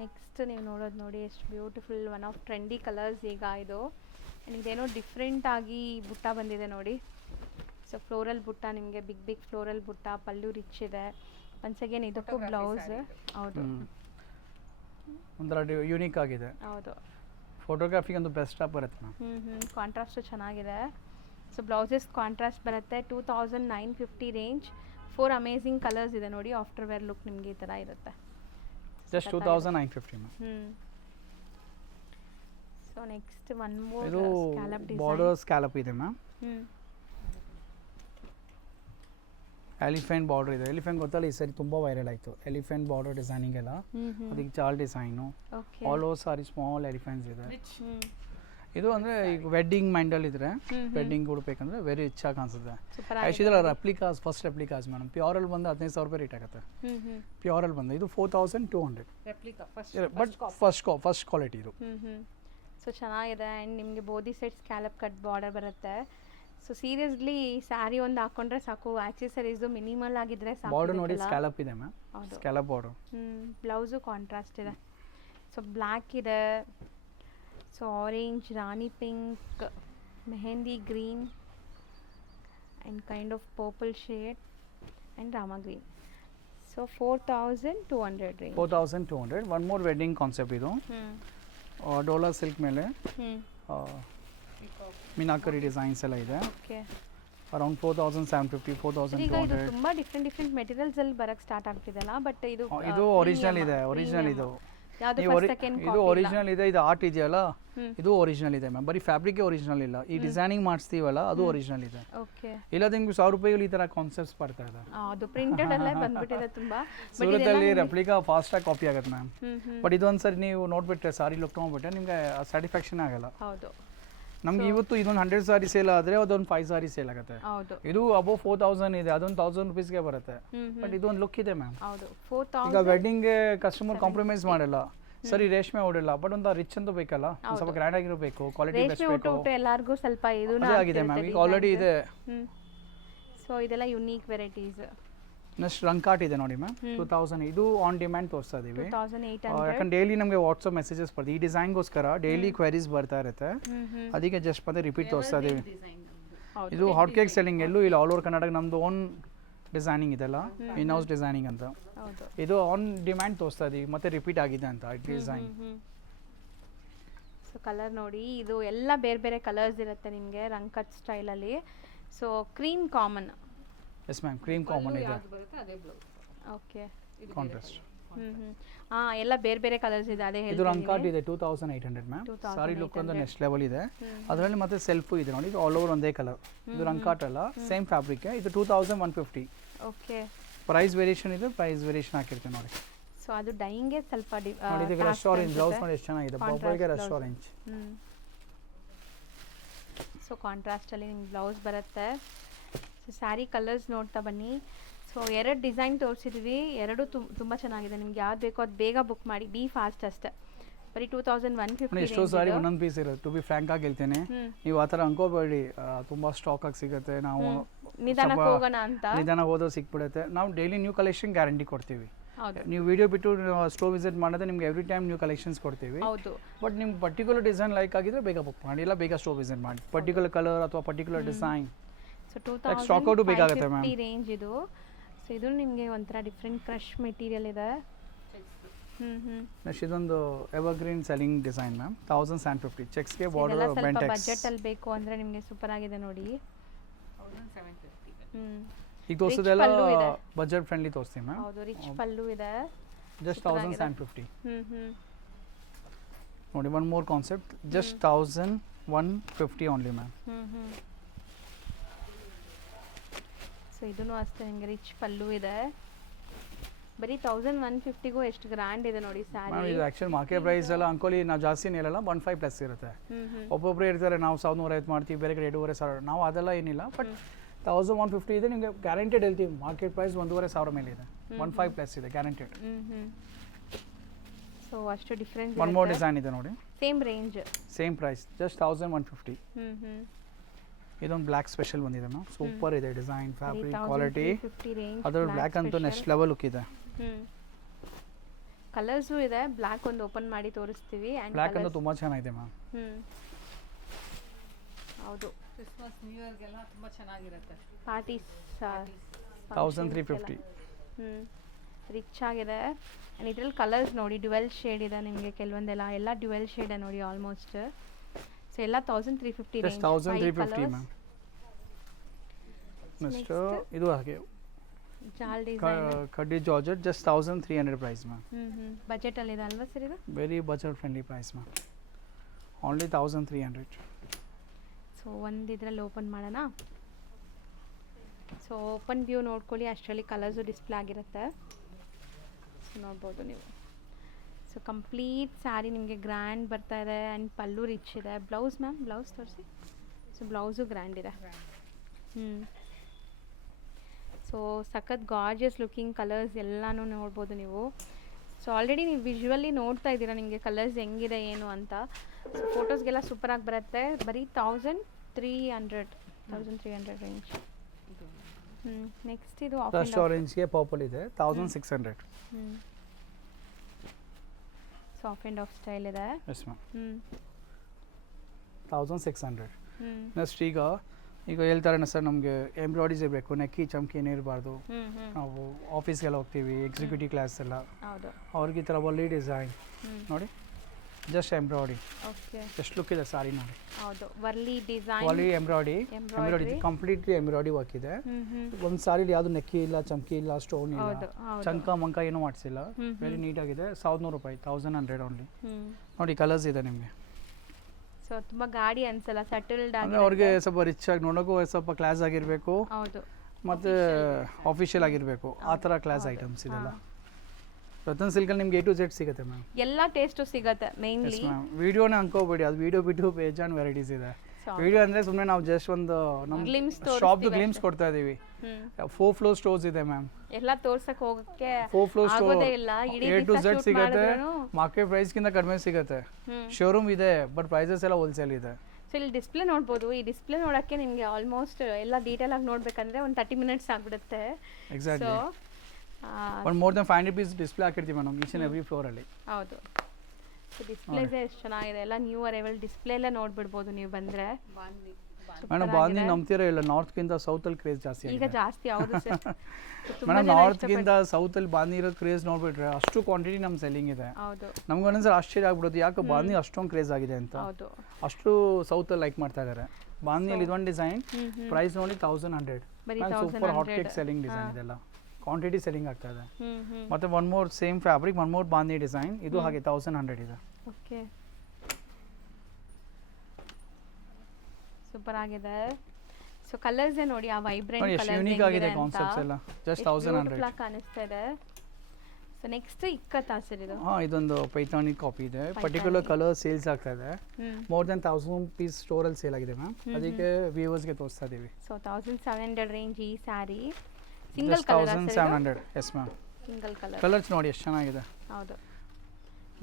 ನೆಕ್ಸ್ಟ್ ನೀವು ನೋಡೋದು ನೋಡಿ ಎಷ್ಟು beautiful, one of trendy colours ಈಗ ಇದು. ಇದೇನೋ ಡಿಫ್ರೆಂಟ್ ಆಗಿ ಬುಟ್ಟ ಬಂದಿದೆ ನೋಡಿ. ಸೊ ಫ್ಲೋರಲ್ ಬುಟ್ಟ, ನಿಮಗೆ ಬಿಗ್ ಫ್ಲೋರಲ್ ಬುಟ್ಟ, ಪಲ್ಲು ರಿಚ್ ಇದೆ. ಒನ್ಸ್ ಅಗೇನ್ ಇದಕ್ಕೂ ಬ್ಲೌಸ್. ಹೌದು ಒಂಥರ ಯೂನಿಕ್ ಆಗಿದೆ. ಹೌದು ಫೋಟೋಗ್ರಫಿಗೆ ಒಂದು ಬೆಸ್ಟ್ ಆಗಿ ಬರುತ್ತೆ ಮ್ಯಾಮ್. ಕಾಂಟ್ರಾಸ್ಟು ಚೆನ್ನಾಗಿದೆ. ಸೊ ಬ್ಲೌಸಸ್ ಕಾಂಟ್ರಾಸ್ಟ್ ಬರುತ್ತೆ. 2950 ರೇಂಜ್. 4 ಅಮೇಝಿಂಗ್ ಕಲರ್ಸ್ ಇದೆ ನೋಡಿ. ಆಫ್ಟರ್ ವೇರ್ ಲುಕ್ ನಿಮಗೆ ಈ ಥರ ಇರುತ್ತೆ. Just 2950 ma'am. So next one more ಇದು ಸ್ಕ್ಯಾಲಪ್ ಡಿಸೈನ್. ಬಾರ್ಡರ್ ಸ್ಕ್ಯಾಲಪ್ ಇದೆ ಮ್ಯಾಮ್. ಎಲಿಫೆಂಟ್ ಬಾರ್ಡರ್ ಇದೆ. ಎಲಿಫೆಂಟ್ ಗೊತ್ತಲ್ಲ, ಈ ಸರಿ ತುಂಬ ವೈರಲ್ ಆಯಿತು. ಎಲಿಫೆಂಟ್ ಬಾರ್ಡರ್ ಡಿಸೈನಿಂಗ್ ಎಲ್ಲ, ಅದಕ್ಕೆ ಚಾಲ್ ಡಿಸೈನು, ಆಲ್ ಓವರ್ ಸಾರಿ ಸ್ಮಾಲ್ ಎಲಿಫೆಂಟ್ಸ್ ಇದೆ. ಇದು ಅಂದರೆ ಈಗ ವೆಡ್ಡಿಂಗ್ ಮೈಂಡಲ್ಲಿ ಇದ್ರೆ ವೆಡ್ಡಿಂಗ್ ಕೊಡ್ಬೇಕಂದ್ರೆ ವೆರಿ ರಿಚ್ ಆಗಿ ಕಾಣಿಸುತ್ತೆ. Actually replicas, first replicas madam. ಪ್ಯೂರಲ್ಲಿ ಬಂದು 15,000 ರೂಪಾಯಿ ರೇಟ್ ಆಗುತ್ತೆ. ಪ್ಯೂರಲ್ಲಿ ಬಂದು ಇದು 4200. ಬಟ್ ಫಸ್ಟ್ ಕ್ವಾಲಿಟಿ ಇದು. ಸೊ ಚೆನ್ನಾಗಿದೆ. ಆ್ಯಂಡ್ ನಿಮಗೆ ಬೋದಿ ಸೆಟ್ ಸ್ಕ್ಯಾಲಪ್ ಕಟ್ ಬಾರ್ಡರ್ ಬರುತ್ತೆ. ಸೊ ಸೀರಿಯಸ್ಲಿ ಸ್ಯಾರಿ ಒಂದು ಹಾಕೊಂಡ್ರೆ ಸಾಕು, ಆಕ್ಸೆಸರೀಸು ಮಿನಿಮಲ್ ಆಗಿದ್ರೆ ಸಾಕು. ಬಾರ್ಡರ್ ನೋಡಿ ಸ್ಕ್ಯಾಲಪ್ ಇದೆ ma'am, scallop border. Blouse contrast ಇದೆ. ಸೊ ಬ್ಲ್ಯಾಕ್ ಇದೆ, so orange, Rani pink, mehndi green and kind of purple shade and Rama green. So 4200 range. 4200. One more wedding concept ಇದು. ಡೋಲಾ ಸಿಲ್ಕ್ ಮೇಲೆ ಮೀನಾಕರಿ ಡಿಸೈನ್ಸ್ ಎಲ್ಲ ಇದೆ. ಅರೌಂಡ್ 4750, 4200. ತುಂಬಾ ಡಿಫ್ರೆಂಟ್ ಮೆಟೀರಿಯಲ್ಸ್ ಅಲ್ಲಿ ಬರಕ್ಕೆ ಸ್ಟಾರ್ಟ್ ಆಗ್ತಿದೆಲ್ಲ. ಬಟ್ ಇದು ಒರಿಜಿನಲ್ ಇದೆ. ಒರಿಜಿನಲ್ ಇದು ಒರಿಜಿನಲ್ ಇದೆ. ಇದು ಆರ್ಟ್ ಇದೆಯಲ್ಲ, ಇದು ಒರಿಜಿನಲ್ ಇದೆ ಮ್ಯಾಮ್. ಬರೀ ಫ್ಯಾಬ್ರಿಕ್ ಒರಿಜಿನಲ್ ಇಲ್ಲ, ಈ ಡಿಸೈನಿಂಗ್ ಮಾಡಿಸ್ತೀವಲ್ಲ ಅದು ಒರಿಜಿನಲ್ ಇದೆ. ಇಲ್ಲ ನಿಮ್ಗೆ 1000 ರೂಪಾಯಿಗಳು ಈ ತರ ಕಾನ್ಸೆಪ್ಟ್ಸ್ ಬರ್ತಾ ಇದೆ. ಅದು ಪ್ರಿಂಟೆಡ್ ಅಲ್ಲೇ ಬಂದ್ಬಿಟ್ಟಿದೆ ತುಂಬಾ. ಸೂರತ್ತಲ್ಲಿ ರೆಪ್ಲಿಕಾ ಫಾಸ್ಟ್ ಆಗಿ ಕಾಪಿ ಆಗುತ್ತೆ ಮ್ಯಾಮ್. ಬಟ್ ಇದೊಂದ್ಸರಿ ನೀವು ನೋಡ್ಬಿಟ್ರೆ ಸಾರಿ ಲುಕ್ ತೊಗೊಂಡ್ಬಿಟ್ರೆ ನಿಮ್ಗೆ ಸ್ಯಾಟಿಸ್ಫ್ಯಾಕ್ಷನ್ ಆಗಲ್ಲ. ಹೌದು ನಮ್ಗೆ ಇವತ್ತು ಇದೊಂದು 100 ಸಾರಿ ಸೇಲ್ ಆದರೆ ಅದೊಂದು 5 ಸಾರಿ ಸೇಲ್ ಆಗುತ್ತೆ. ಇದು ಅಬೌವ್ 4000 ಇದೆ, ಅದೊಂದು 1000 ರುಪೀಸ್ಗೆ ಬರುತ್ತೆ. ಬಟ್ ಇದೊಂದು ಲುಕ್ ಇದೆ ಮ್ಯಾಮ್. ಈಗ ವೆಡ್ಡಿಂಗ್ಗೆ ಕಸ್ಟಮರ್ ಕಾಂಪ್ರಮೈಸ್ ಮಾಡಲ್ಲ. ಸರಿ ರೇಷ್ಮೆ ಓಡಿಲ್ಲ ಬಟ್ ಒಂದು ರಿಚ್ ಅಂತೂ ಬೇಕಲ್ಲ ಒಂದ್ ಸ್ವಲ್ಪ ಗ್ರ್ಯಾಂಡ್ ಆಗಿರಬೇಕು ಕ್ವಾಲಿಟಿ ಬೆಸ್ಟ್ ರೇಷ್ಮೆ ಬೇಕು ಊಟ ಎಲ್ಲರಿಗೂ ಸ್ವಲ್ಪ ಇದು ಅದೇ ಆಗಿದೆ ಮ್ಯಾಮ್ ಈಗ ಆಲ್ರೆಡಿ ಇದೆ ಸೊ ಇದೆಲ್ಲ ಯುನೀಕ್ ವೆರೈಟೀಸ್ ನೆಕ್ಸ್ಟ್ ರಂಕಾಟ್ ಇದೆ ನೋಡಿ ಮ್ಯಾಮ್ 2000 ಇದು ಆನ್ ಡಿಮ್ಯಾಂಡ್ ತೋರಿಸ್ತಾ ಇದೀವಿ 2800 ಯಾಕಂದ್ರೆ ಡೈಲಿ ನಮಗೆ ವಾಟ್ಸಪ್ ಮೆಸೇಜಸ್ ಬರ್ತದೆ ಈ ಡಿಸೈನ್ಗೋಸ್ಕರ ಡೈಲಿ ಕ್ವೆರೀಸ್ ಬರ್ತಾ ಇರುತ್ತೆ ಅದಕ್ಕೆ ಜಸ್ಟ್ ಮತ್ತೆ ರಿಪೀಟ್ ತೋರಿಸ್ತಾ ಇದೀವಿ ಇದು ಹಾಟ್ ಕೇಕ್ ಸೆಲ್ಲಿಂಗ್ ಎಲ್ಲೂ ಇಲ್ಲ ಆಲ್ ಓವರ್ ಕರ್ನಾಟಕ ನಮ್ದು ಓನ್ ಡಿಸೈನಿಂಗ್ ಇದೆಲ್ಲ ಇನ್ ಹೌಸ್ ಡಿಸೈನಿಂಗ್ ಅಂತ ಇದು ಆನ್ ಡಿಮ್ಯಾಂಡ್ ತೋರಿಸ್ತಾ ಇದೀವಿ ಮತ್ತೆ ರಿಪೀಟ್ ಆಗಿದೆ ಅಂತ ಡಿಸೈನ್ ಸೊ ಕಲರ್ ನೋಡಿ ಇದು ಎಲ್ಲ ಬೇರೆ ಬೇರೆ ಕಲರ್ಸ್ ಇರುತ್ತೆ ನಿಮಗೆ ರಂಕಟ್ ಸ್ಟೈಲಲ್ಲಿ so cream common yes ma'am cream common ಇದೆ ಬರುತ್ತೆ ಅದೇ ಬ್ಲೌಸ್ ಓಕೆ ಕಾಂಟ್ರಾಸ್ಟ್ ಎಲ್ಲ ಬೇರೆ ಬೇರೆ ಕಲರ್ಸ್ ಇದೆ ಅದೇ ಇದು ರಂಕಾಟ್ ಇದೆ 2800 ಮ್ಯಾಮ್ ಸಾರಿ ಲುಕ್ ಒಂದು ನೆಕ್ಸ್ಟ್ ಲೆವೆಲ್ ಇದೆ ಅದರಲ್ಲಿ ಮತ್ತೆ ಸೆಲ್ಫ್ ಇದೆ ನೋಡಿ ಇದು ಆಲ್ ಓವರ್ ಒಂದೇ ಕಲರ್ ಇದು ರಂಕಾಟ್ ಅಲ್ಲ ಸೇಮ್ ಫ್ಯಾಬ್ರಿಕ್ ಇದು 2150 ಓಕೆ ಪ್ರೈಸ್ ವೇರಿಯೇಷನ್ ಇದೆ ಪ್ರೈಸ್ ವೇರಿಯೇಷನ್ ಹಾಕಿರ್ತೀವಿ ನೋಡಿ ಸೊ ಅದು ಡೈಯಿಂಗ್ಗೆ ಸ್ವಲ್ಪ ನೋಡಿ ಇದಕ್ಕೆ ರಶ್ ಆರೆಂಜ್ ಬ್ಲೌಸ್ ನೋಡಿ ಎಷ್ಟು ಚೆನ್ನಾಗಿದೆ ಬಾಬಾಗೆ ರಶ್ ಆರೆಂಜ್ ಸೊ ಕಾಂಟ್ರಾಸ್ಟಲ್ಲಿ ನಿಮ್ಗೆ ಬ್ಲೌಸ್ ಬರುತ್ತೆ ಸೊ ಸ್ಯಾರಿ ಕಲರ್ಸ್ ನೋಡ್ತಾ ಬನ್ನಿ ಸೊ 2 ಡಿಸೈನ್ ತೋರಿಸಿದ್ವಿ ಎರಡು ತುಂಬ ಚೆನ್ನಾಗಿದೆ ನಿಮ್ಗೆ ಯಾವ್ದು ಬೇಕೋ ಅದು ಬೇಗ ಬುಕ್ ಮಾಡಿ ಬಿ ಫಾಸ್ಟ್ ಅಷ್ಟೇ ಬರೀ 2150 ಎಷ್ಟೋ ಸಾರಿ ಒಂದೊಂದು ಪೀಸ್ ಇರುತ್ತೆ ಟು ಬಿ ಫ್ರ್ಯಾಂಕ್ ಆಗಿ ಹೇಳ್ತೇನೆ ನೀವು ಆ ಥರ ಅನ್ಕೋಬೇಡಿ ತುಂಬ ಸ್ಟಾಕ್ ಆಗಿ ಸಿಗುತ್ತೆ ನಾವು ನಿಧಾನಕ್ಕೆ ಹೋಗೋಣ ಅಂತ ನಿಧಾನ ಹೋದ್ರೆ ಸಿಕ್ಬಿಡುತ್ತೆ ನಾವು ಡೈಲಿ ನ್ಯೂ ಕಲೆಕ್ಷನ್ ಗ್ಯಾರಂಟಿ ಕೊಡ್ತೀವಿ ಹೌದು ನೀವು ವಿಡಿಯೋ ಬಿಟ್ಟು ಸ್ಟೋರ್ ವಿಸಿಟ್ ಮಾಡಿದ್ರೆ ನಿಮ್ಗೆ ಎವ್ರಿ ಟೈಮ್ ನ್ಯೂ ಕಲೆಕ್ಷನ್ಸ್ ಕೊಡ್ತೀವಿ ಹೌದು ಬಟ್ ನಿಮ್ಗೆ ಪರ್ಟಿಕ್ಯುಲರ್ ಡಿಸೈನ್ ಲೈಕ್ ಆಗಿದ್ರೆ ಬೇಗ ಬುಕ್ ಮಾಡಿ ಇಲ್ಲ ಬೇಗ ಸ್ಟೋರ್ ವಿಸಿಟ್ ಮಾಡಿ ಪರ್ಟಿಕ್ಯುಲರ್ ಕಲರ್ ಅಥವಾ particular design so stock out ಬೇಕಾಗುತ್ತೆ ಮ್ಯಾಮ್ 2050 ರೇಂಜ್ ಇದು ಸೊ ಇದು ನಿಮಗೆ ಒಂಥರ ಡಿಫ್ರೆಂಟ್ ಕ್ರಶ್ ಮೆಟೀರಿಯಲ್ ಇದೆ ನೆಕ್ಸ್ಟ್ ಇದೊಂದು ಎವರ್ಗ್ರೀನ್ ಸೆಲ್ಲಿಂಗ್ ಡಿಸೈನ್ ಮ್ಯಾಮ್ 1750 ಚೆಕ್ಸ್ಗೆ ಬಾರ್ಡರ್ ಬೆಂಟೆಕ್ಸ್ ಬಜೆಟ್ ಅಲ್ಲಿ ಬೇಕು ಅಂದ್ರೆ ನಿಮಗೆ ಸೂಪರ್ ಆಗಿದೆ ನೋಡಿ 1750 ಈಗ ತೋರಿಸೋದೆಲ್ಲ ಬಜೆಟ್ ಫ್ರೆಂಡ್ಲಿ ತೋರಿಸ್ತೀವಿ ಮ್ಯಾಮ್ ಹೌದು ರಿಚ್ ಪಲ್ಲು ಇದೆ ಜಸ್ಟ್ 1750 ನೋಡಿ one more concept just 1150 only ma'am so ಇದನ್ನು ಅಷ್ಟೇ ನಿಮಗೆ ರಿಚ್ ಪಲ್ಲು ಇದೆ ಬರೀ 1150ಗೂ ಎಷ್ಟು ಗ್ರ್ಯಾಂಡ್ ಇದೆ ನೋಡಿ ಮ್ಯಾಮ್ ಸ್ಯಾರಿ ಇದು ಆ್ಯಕ್ಚುಲಿ ಮಾರ್ಕೆಟ್ ಪ್ರೈಸ್ ಎಲ್ಲ ಅನ್ಕೊಳ್ಳಿ ನಾವು ಜಾಸ್ತಿನೇ ಇರಲ್ಲ 15 ಪ್ಲಸ್ ಇರುತ್ತೆ ಒಬ್ಬೊಬ್ಬರು ಇರ್ತಾರೆ ನಾವು 1150 ಮಾಡ್ತೀವಿ ಬೇರೆ ಕಡೆ 2500 ನಾವು ಅದೆಲ್ಲ ಏನಿಲ್ಲ ಬಟ್ 1150 ಇದೆ ನಿಮಗೆ ಗ್ಯಾರಂಟೆಡ್ ಹೇಳ್ತೀವಿ ಮಾರ್ಕೆಟ್ ಪ್ರೈಸ್ 1500 ಮೇಲೆ ಇದೆ 15 ಪ್ಲಸ್ ಇದೆ ಗ್ಯಾರಂಟೆಡ್ ಸೊ ಅಷ್ಟು ಡಿಫ್ರೆನ್ಸ್ ಒನ್ ಮೋರ್ ಡಿಸೈನ್ ಇದೆ ನೋಡಿ same range same price just 1150 ಇದೊಂದು ಬ್ಲ್ಯಾಕ್ ಸ್ಪೆಷಲ್ ಬಂದಿದೆ ಮ್ಯಾಮ್ ಸೂಪರ್ ಇದೆ ಡಿಸೈನ್ ಫ್ಯಾಬ್ರಿಕ್ ಕ್ವಾಲಿಟಿ ಅದರ ಬ್ಲ್ಯಾಕ್ ಅಂತೂ ನೆಕ್ಸ್ಟ್ ಲೆವೆಲ್ ಲುಕ್ ಇದೆ ಕಲರ್ಸು ಇದೆ ಬ್ಲ್ಯಾಕ್ ಒಂದು ಓಪನ್ ಮಾಡಿ ತೋರಿಸ್ತೀವಿ ಬ್ಲ್ಯಾಕ್ ಅಂತೂ ತುಂಬ ಚೆನ್ನಾಗಿದೆ ಮ್ಯಾಮ್ ಹೌದು ಕ್ರಿಸ್ಮಸ್ ನ್ಯೂ ಇಯರ್ಗೆಲ್ಲ ತುಂಬ ಚೆನ್ನಾಗಿರುತ್ತೆ ಪಾರ್ಟೀಸ್ 1350 ರಿಚ್ ಆಗಿದೆ ಆ್ಯಂಡ್ ಇದ್ರಲ್ಲಿ ಕಲರ್ಸ್ ನೋಡಿ ಡ್ಯುವೆಲ್ ಶೇಡ್ ಇದೆ ನಿಮಗೆ ಕೆಲವೊಂದೆಲ್ಲ ಎಲ್ಲ ಡ್ಯುವೆಲ್ ಶೇಡ್ ನೋಡಿ ಆಲ್ಮೋಸ್ಟ್ ಸೊ ಎಲ್ಲ 1350 ಜಸ್ಟ್ 1350 ಮ್ಯಾಮ್ ನೆಕ್ಸ್ಟ್ ಇದು ಹಾಗೆ ಜಾಲ್ ಡಿಸೈನ್ ಕಡ್ಡಿ georgette just 1300 price ma'am budget ಅಲ್ಲಿ ಇದೆ ಅಲ್ವಾ ಸರ್ ಇದು very budget friendly price ma'am only 1300 so ಒಂದು ಇದರಲ್ಲಿ ಓಪನ್ ಮಾಡೋಣ ಸೊ ಓಪನ್ ವ್ಯೂ ನೋಡ್ಕೊಳ್ಳಿ ಅಷ್ಟರಲ್ಲಿ ಕಲರ್ಸು ಡಿಸ್ಪ್ಲೇ ಆಗಿರುತ್ತೆ ಸೊ ನೋಡ್ಬೋದು ನೀವು ಸೊ ಕಂಪ್ಲೀಟ್ ಸ್ಯಾರಿ ನಿಮಗೆ ಗ್ರ್ಯಾಂಡ್ ಬರ್ತಾ ಇದೆ ಆ್ಯಂಡ್ ಪಲ್ಲು ರಿಚ್ ಇದೆ ಬ್ಲೌಸ್ ಮ್ಯಾಮ್ ಬ್ಲೌಸ್ ತೋರಿಸಿ ಸೊ ಬ್ಲೌಸು ಗ್ರ್ಯಾಂಡ್ ಇದೆ ಸೊ ಸಖತ್ ಗಾರ್ಜಿಯಸ್ ಲುಕಿಂಗ್ ಕಲರ್ಸ್ ಎಲ್ಲನೂ ನೋಡ್ಬೋದು ನೀವು ಸೊ ಆಲ್ರೆಡಿ ನೀವು ವಿಜುವಲಿ ನೋಡ್ತಾ ಇದ್ದೀರಾ ನಿಮಗೆ ಕಲರ್ಸ್ ಹೆಂಗಿದೆ ಏನು ಅಂತ ಸೊ ಫೋಟೋಸ್ಗೆಲ್ಲ ಸೂಪರಾಗಿ ಬರುತ್ತೆ ಬರೀ 1300 ರೇಂಜ್ ನೆಕ್ಸ್ಟ್ ಇದು ಫಸ್ಟ್ ಆರೆಂಜ್ಗೆ ಪರ್ಪಲ್ ಇದೆ 1600 so of and of style ಇದೆ ಎಸ್ ಮ್ಯಾಮ್ 1600 ನೆಕ್ಸ್ಟ್ ಈಗ ಹೇಳ್ತಾರೆ ಸರ್ ನಮಗೆ ಎಂಬ್ರಾಯ್ಡರೀಸ್ ಇರಬೇಕು ನೆಕ್ಕಿ ಚಮಕಿ ಏನು ಇರಬಾರ್ದು ನಾವು ಆಫೀಸ್ಗೆಲ್ಲ ಹೋಗ್ತೀವಿ ಎಕ್ಸಿಕ್ಯೂಟಿವ್ ಕ್ಲಾಸ್ ಎಲ್ಲ ಹೌದು ಅವ್ರಿಗೆ ಈ ಥರ ಒಳ್ಳೆ ಡಿಸೈನ್ ನೋಡಿ ಜಸ್ಟ್ ಎಂಬ್ರಾಯ್ಡಿ ಓಕೆ ಎಷ್ಟು ಲುಕ್ ಇದೆ ಸಾರಿ ನೋಡಿ ಹೌದು ವರ್ಲಿ ಡಿಸೈನ್ ಒಳ್ಳೆ ಎಂಬ್ರಾಯ್ಡಿ ಕಂಪ್ಲೀಟ್ಲಿ ಎಂಬ್ರಾಯ್ಡಿ ವರ್ಕ್ ಇದೆ ಒಂದು ಸಾರಿಲಿ ಯಾವುದು ನೆಕ್ಕಿ ಇಲ್ಲ ಚಮಕಿ ಇಲ್ಲ ಸ್ಟೋನ್ ಇಲ್ಲ ಚಂಕ ಮಂಕ ಏನೂ ಮಾಡಿಸಿಲ್ಲ ವೆರಿ ನೀಟಾಗಿದೆ 1100 ರೂಪಾಯಿ 1100 ಓನ್ಲಿ ನೋಡಿ ಕಲರ್ಸ್ ಇದೆ ನಿಮಗೆ ಸೊ ತುಂಬಾ ಗಾಡಿ ಅನ್ಸಲ್ಲ ಸಟಲ್ಡ್ ಆಗಿ ಅವ್ರಿಗೆ ಸ್ವಲ್ಪ ರಿಚ್ ಆಗಿ ನೋಡೋಕ್ಕೂ ಸ್ವಲ್ಪ ಕ್ಲಾಸ್ ಆಗಿರಬೇಕು ಹೌದು ಮತ್ತು ಆಫಿಷಿಯಲ್ ಆಗಿರಬೇಕು ಆ ಥರ ಕ್ಲಾಸ್ ಐಟಮ್ಸ್ ಇದೆಲ್ಲ ರತನ್ ಸಿಲ್ಕಲ್ಲಿ ನಿಮ್ಗೆ A to Z ಸಿಗುತ್ತೆ ಮ್ಯಾಮ್ ಎಲ್ಲ ಟೇಸ್ಟು ಸಿಗುತ್ತೆ ಮೇನ್ಲಿ ಮ್ಯಾಮ್ ವಿಡಿಯೋನೇ ಅನ್ಕೋಬೇಡಿ ಅದು ವಿಡಿಯೋ ಬಿಟ್ಟು ಬೇಜಾನ್ ವೆರೈಟೀಸ್ ಇದೆ ವಿಡಿಯೋ ಅಂದರೆ ಸುಮ್ಮನೆ ನಾವು ಜಸ್ಟ್ ಒಂದು Glimpse ನಮ್ಮ ಶಾಪ್ದು ಗ್ಲಿಮ್ಸ್ ಕೊಡ್ತಾ ಇದ್ದೀವಿ. 4 ಫ್ಲೋರ್ ಸ್ಟೋರ್ಸ್ ಇದೆ ಮ್ಯಾಮ್. ಎಲ್ಲ ತೋರ್ಸಕ್ ಹೋಗಕ್ಕೆ 4 ಫ್ಲೋರ್ ಸ್ಟೋರ್ ಆಗೋದೇ ಇಲ್ಲ. ಇಡೀ A to ದಿವಸ Z ಶೂಟ್ ಸಿಗುತ್ತೆ. ಮಾಡಿದ್ರು ಮಾರ್ಕೆಟ್ ಪ್ರೈಸ್ಗಿಂತ ಕಡಿಮೆ ಸಿಗುತ್ತೆ. ಶೋರೂಮ್ ಇದೆ ಬಟ್ ಪ್ರೈಸಸ್ ಎಲ್ಲ ಹೋಲ್ಸೇಲ್ ಇದೆ. ಸೊ ಇಲ್ಲಿ ಡಿಸ್ಪ್ಲೇ ನೋಡ್ಬೋದು. ಈ ಡಿಸ್ಪ್ಲೇ ನೋಡೋಕ್ಕೆ ನಿಮಗೆ ಆಲ್ಮೋಸ್ಟ್ ಎಲ್ಲ ಡೀಟೇಲ್ ಆಗಿ ನೋಡ್ಬೇಕಂದ್ರೆ ಒಂದು 30 ಮಿನಿಟ್ಸ್ ಆಗ್ಬಿಡುತ್ತೆ. ಎಕ್ಸಾಕ್ಟ್ಲಿ. ಸೊ ಒಂದು ಮೋರ್ ದೆನ್ 500 ಪೀಸ್ ಡಿಸ್ಪ್ಲೇ ಹಾಕಿರ್ತೀವಿ ಮೇಡಮ್ ಈಚ್ ಆ್ಯಂಡ್ ಎವ್ರಿ ಫ್ಲೋರಲ್ಲಿ. ಹೌದು. ಸೊ ಡಿಸ್ಪ್ಲೇಸೇ ಎಷ್ಟು ಚೆನ್ನಾಗಿದೆ. ಎಲ್ಲ ನ್ಯೂ ಅರೈವಲ್ ಡಿಸ್ಪ್ಲೇಲೇ ನೋಡ್ಬಿಡ್ಬೋದು ನೀವು ಬಂದರೆ. ಮೇಡಮ್ ಬಾಂದಿ ನಂಬ್ತೀರಾ ಇಲ್ಲ, ನಾರ್ತ್ಗಿಂತ ಸೌತಲ್ಲಿ ಕ್ರೇಜ್ ಜಾಸ್ತಿ ಈಗ ಜಾಸ್ತಿ ಹೌದು ಸರ್. ಮೇಡಮ್ ನಾರ್ತ್ಗಿಂತ ಸೌತಲ್ಲಿ ಬಾಂದಿ ಇರೋ ಕ್ರೇಜ್ ನೋಡ್ಬಿಟ್ರೆ ಅಷ್ಟು ಕ್ವಾಂಟಿಟಿ ನಮ್ಮ ಸೆಲ್ಲಿಂಗ್ ಇದೆ. ಹೌದು ನಮ್ಗೆ ಒಂದೊಂದ್ಸಲ ಆಶ್ಚರ್ಯ ಆಗ್ಬಿಡೋದು ಯಾಕೆ ಬಾಂದಿ ಅಷ್ಟೊಂದು ಕ್ರೇಜ್ ಆಗಿದೆ ಅಂತ. ಹೌದು. ಅಷ್ಟು ಸೌತಲ್ಲಿ ಲೈಕ್ ಮಾಡ್ತಾ ಇದ್ದಾರೆ. ಬಾಂದಿಯಲ್ಲಿ ಇದೊಂದು ಡಿಸೈನ್ ಪ್ರೈಸ್ ನೋಡಿ 1100. Super hot cake selling design ಇದೆಲ್ಲ ಕ್ವಾಂಟಿಟಿ ಸೆಲ್ಲಿಂಗ್ ಆಗ್ತಾ ಇದೆ. ಮತ್ತೆ one more same fabric one more ಬಾಂದಿ ಡಿಸೈನ್ ಇದು ಹಾಗೆ 1100 ಇದೆ. ಓಕೆ ಸೂಪರ್ ಆಗಿದೆ. ಸೊ ಕಲರ್ಸ್ ನೋಡಿ ಆ ವೈಬ್ರೆಂಟ್ ನೋಡಿ ಎಷ್ಟು ಕಲರ್ಸ್ ಯೂನಿಕ್ ಆಗಿದೆ ಕಾನ್ಸೆಪ್ಟ್ಸ್ ಎಲ್ಲ ಜಸ್ಟ್ 1100 ಕಾಣಿಸ್ತಾ ಇದೆ. ಸೊ ನೆಕ್ಸ್ಟ್ ಇಕ್ಕತ್ತಾ ಸರ್ ಇದು? ಹಾಂ ಇದೊಂದು ಪೈಥಾನಿ ಕಾಪಿ ಇದೆ. ಪರ್ಟಿಕ್ಯುಲರ್ ಕಲರ್ ಸೇಲ್ಸ್ ಆಗ್ತಾ ಇದೆ. ಮೋರ್ ದೆನ್ 1000 ಪೀಸ್ ಸ್ಟೋರಲ್ಲಿ ಸೇಲ್ ಆಗಿದೆ ಮ್ಯಾಮ್. ಅದಕ್ಕೆ ವ್ಯೂವರ್ಸ್ಗೆ ತೋರಿಸ್ತಾ ಇದ್ದೀವಿ. ಸೊ 1700 ರೇಂಜ್ ಈ sari single colour 1700. Yes ma'am. Single colour colours ನೋಡಿ ಎಷ್ಟು ಚೆನ್ನಾಗಿದೆ. ಹೌದು.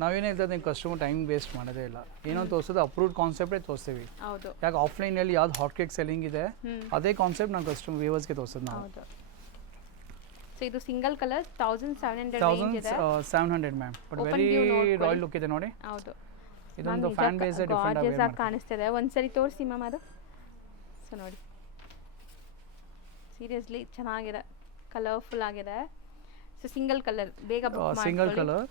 ನಾವೇನೇ ಇರ್ತದೆ ಕಸ್ಟಮರ್ ಟೈಮ್ ವೇಸ್ಟ್ ಮಾಡೋದೇ ಇಲ್ಲ. ಏನೋ ತೋರಿಸೋದು ಅಪ್ರೂವ್ಡ್ ಕಾನ್ಸೆಪ್ಟೇ ತೋರಿಸ್ತೀವಿ. ಹೌದು. ಯಾಕೆ ಆಫ್ಲೈನಲ್ಲಿ ಯಾವ್ದು ಹಾಟ್ ಕೇಕ್ ಸೆಲ್ಲಿಂಗ್ ಇದೆ ಅದೇ ಕಾನ್ಸೆಪ್ಟ್ ನಾವು ಕಸ್ಟಮರ್ ವ್ಯೂವರ್ಸ್ಗೆ ತೋರಿಸೋದು ನಾವು. ಹೌದು. ಸೊ ಇದು ಸಿಂಗಲ್ ಕಲರ್ 1700 ರೇಂಜ್ ಇದೆ. 1700 ma'am. But very royal look ಇದೆ ನೋಡಿ. ಹೌದು. ಇದೊಂದು ಫ್ಯಾನ್ ಬೇಸ್ ಡಿಫರೆಂಟ್ ಗಾರ್ಜಿಯಸ್ ಆಗಿ ಕಾಣಿಸ್ತಿದೆ. ಒಂದ್ಸರಿ ತೋರಿಸಿ ಮ್ಯಾಮ್ ಅದು. ಸೊ ನೋಡಿ ಸೀರಿಯಸ್ಲಿ ಚೆನ್ನಾಗಿದೆ, ಕಲರ್ಫುಲ್ ಆಗಿದೆ. ಸೊ ಸಿಂಗಲ್ ಕಲರ್ ಬೇಗ ಬುಕ್ ಮಾಡಿ. Single colour.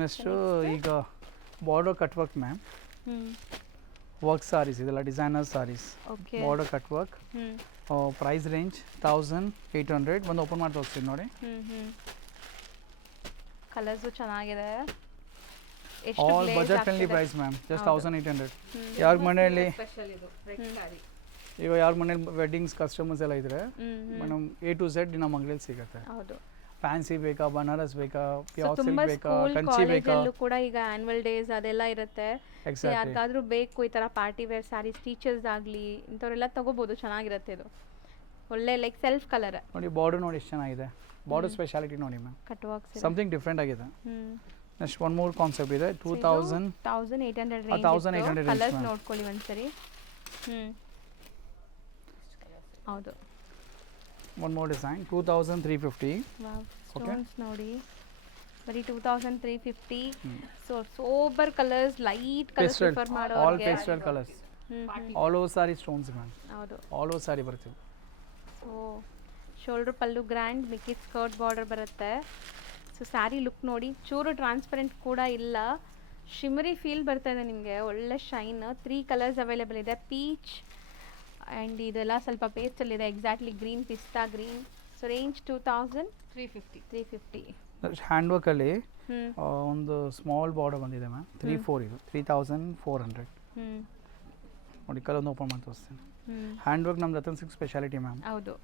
ನೆಕ್ಸ್ಟು ಈಗ border cut work ma'am. Work saris ಇದೆಲ್ಲ designer saris. Okay. Border cut work. Price range 1800. ಒಂದು ಓಪನ್ ಮಾಡಿ ತೋರಿಸ್ತೀನಿ ನೋಡಿ. ಕಲರ್ಸು ಚೆನ್ನಾಗಿದೆ. All budget friendly price ma'am. Just 1800. ಯಾರ ಮನೆಯಲ್ಲಿ ಸ್ಪೆಷಲ್ ಇದು ರೆಡ್ ಸ್ಯಾರಿ. ಈಗ ಯಾರ ಮನೇಲಿ ವೆಡ್ಡಿಂಗ್ಸ್ ಕಸ್ಟಮರ್ಸ್ ಎಲ್ಲ ಇದ್ರೆ ಮೇಡಮ್ A to Z ನಮ್ಮ ಅಂಗಡಿಯಲ್ಲಿ ಸಿಗುತ್ತೆ. ಹೌದು. ಫ್ಯಾನ್ಸಿ ಬೇಕಾ, ಬನಾರಸ್ ಬೇಕಾ, ಪ್ಯೂರ್ ತುಂಬಾ ಸಿಲ್ಕ್ ಬೇಕಾ, ಸ್ಕೂಲ್ ಕಂಚಿ ಬೇಕಾ. ಕಾಲೇಜಲ್ಲೂ ಕೂಡ ಈಗ ಆನ್ಯುವಲ್ ಡೇಸ್ ಅದೆಲ್ಲ ಇರುತ್ತೆ. ಎಕ್ಸಾಕ್ಟ್ಲಿ. ಯಾರಿಗಾದ್ರೂ ಬೇಕು ಈ ಥರ ಪಾರ್ಟಿ ವೇರ್ ಸ್ಯಾರೀಸ್, ಟೀಚರ್ಸ್ ಆಗಲಿ ಇಂಥವ್ರೆಲ್ಲ ತಗೋಬೋದು. ಚೆನ್ನಾಗಿರುತ್ತೆ ಇದು. ಒಳ್ಳೆ ಲೈಕ್ ಸೆಲ್ಫ್ ಕಲರ್ ನೋಡಿ. ಬಾರ್ಡರ್ ನೋಡಿ ಎಷ್ಟು ಚೆನ್ನಾಗಿದೆ. ಬಾರ್ಡರ್ ಸ್ಪೆಷಾಲಿಟಿ ನೋಡಿ ma'am. Cut works something different ಆಗಿದೆ. ನೆಕ್ಸ್ಟ್ ಒನ್ ಮೋರ್ ಕಾನ್ಸೆಪ್ಟ್ ಇದೆ 1800 ರೇಂಜ್. 1800 ಕಲರ್ಸ್ ನೋಡ್ಕೊಳ್ಳಿ ಒಂದ್ಸರಿ. ಹೌದು. One more design 2350. Wow. Stones ನೋಡಿ ಬರೀ 2350. So sober colours, light colours prefer all ಮಾಡೋರಿಗೆ. Pastel colours. All over sari stones ma'am. ಹೌದು. ಆಲ್ ಓವರ್ ಸಾರಿ ಬರ್ತದೆ. ಸೊ ಶೋಲ್ಡರ್ ಪಲ್ಲು ಗ್ರ್ಯಾಂಡ್, ಮಿಕ್ಕಿದ್ ಸ್ಕರ್ಟ್ ಬಾರ್ಡರ್ ಬರುತ್ತೆ. ಸೊ ಸ್ಯಾರಿ ಲುಕ್ ನೋಡಿ, ಚೂರು ಟ್ರಾನ್ಸ್ಪರೆಂಟ್ ಕೂಡ ಇಲ್ಲ. ಶಿಮರಿ ಫೀಲ್ ಬರ್ತಾ ಇದೆ ನಿಮಗೆ. ಒಳ್ಳೆ ಶೈನ್. 3 ಕಲರ್ಸ್ ಅವೈಲೇಬಲ್ ಇದೆ. ಪೀಚ್ ಆ್ಯಂಡ್ ಇದೆಲ್ಲ ಸ್ವಲ್ಪ ಪೇಸ್ಟಲ್ಲಿದೆ. ಎಕ್ಸಾಕ್ಟ್ಲಿ ಗ್ರೀನ್, ಪಿಸ್ತಾ ಗ್ರೀನ್. So range 2350. ಹ್ಯಾಂಡ್ ವರ್ಕಲ್ಲಿ ಒಂದು ಸ್ಮಾಲ್ ಬಾರ್ಡರ್ ಬಂದಿದೆ ಮ್ಯಾಮ್. 3-4 ಇದು 3400. ನೋಡಿ ಕಲರ್ ಓಪನ್ ಮಾಡಿ ತೋರಿಸ್ತೀನಿ. ಹ್ಯಾಂಡ್ ವರ್ಕ್ ನಮ್ದು ರತನ್ ಸಿಲ್ಕ್ ಸ್ಪೆಷಾಲಿಟಿ ಮ್ಯಾಮ್. ಹೌದು.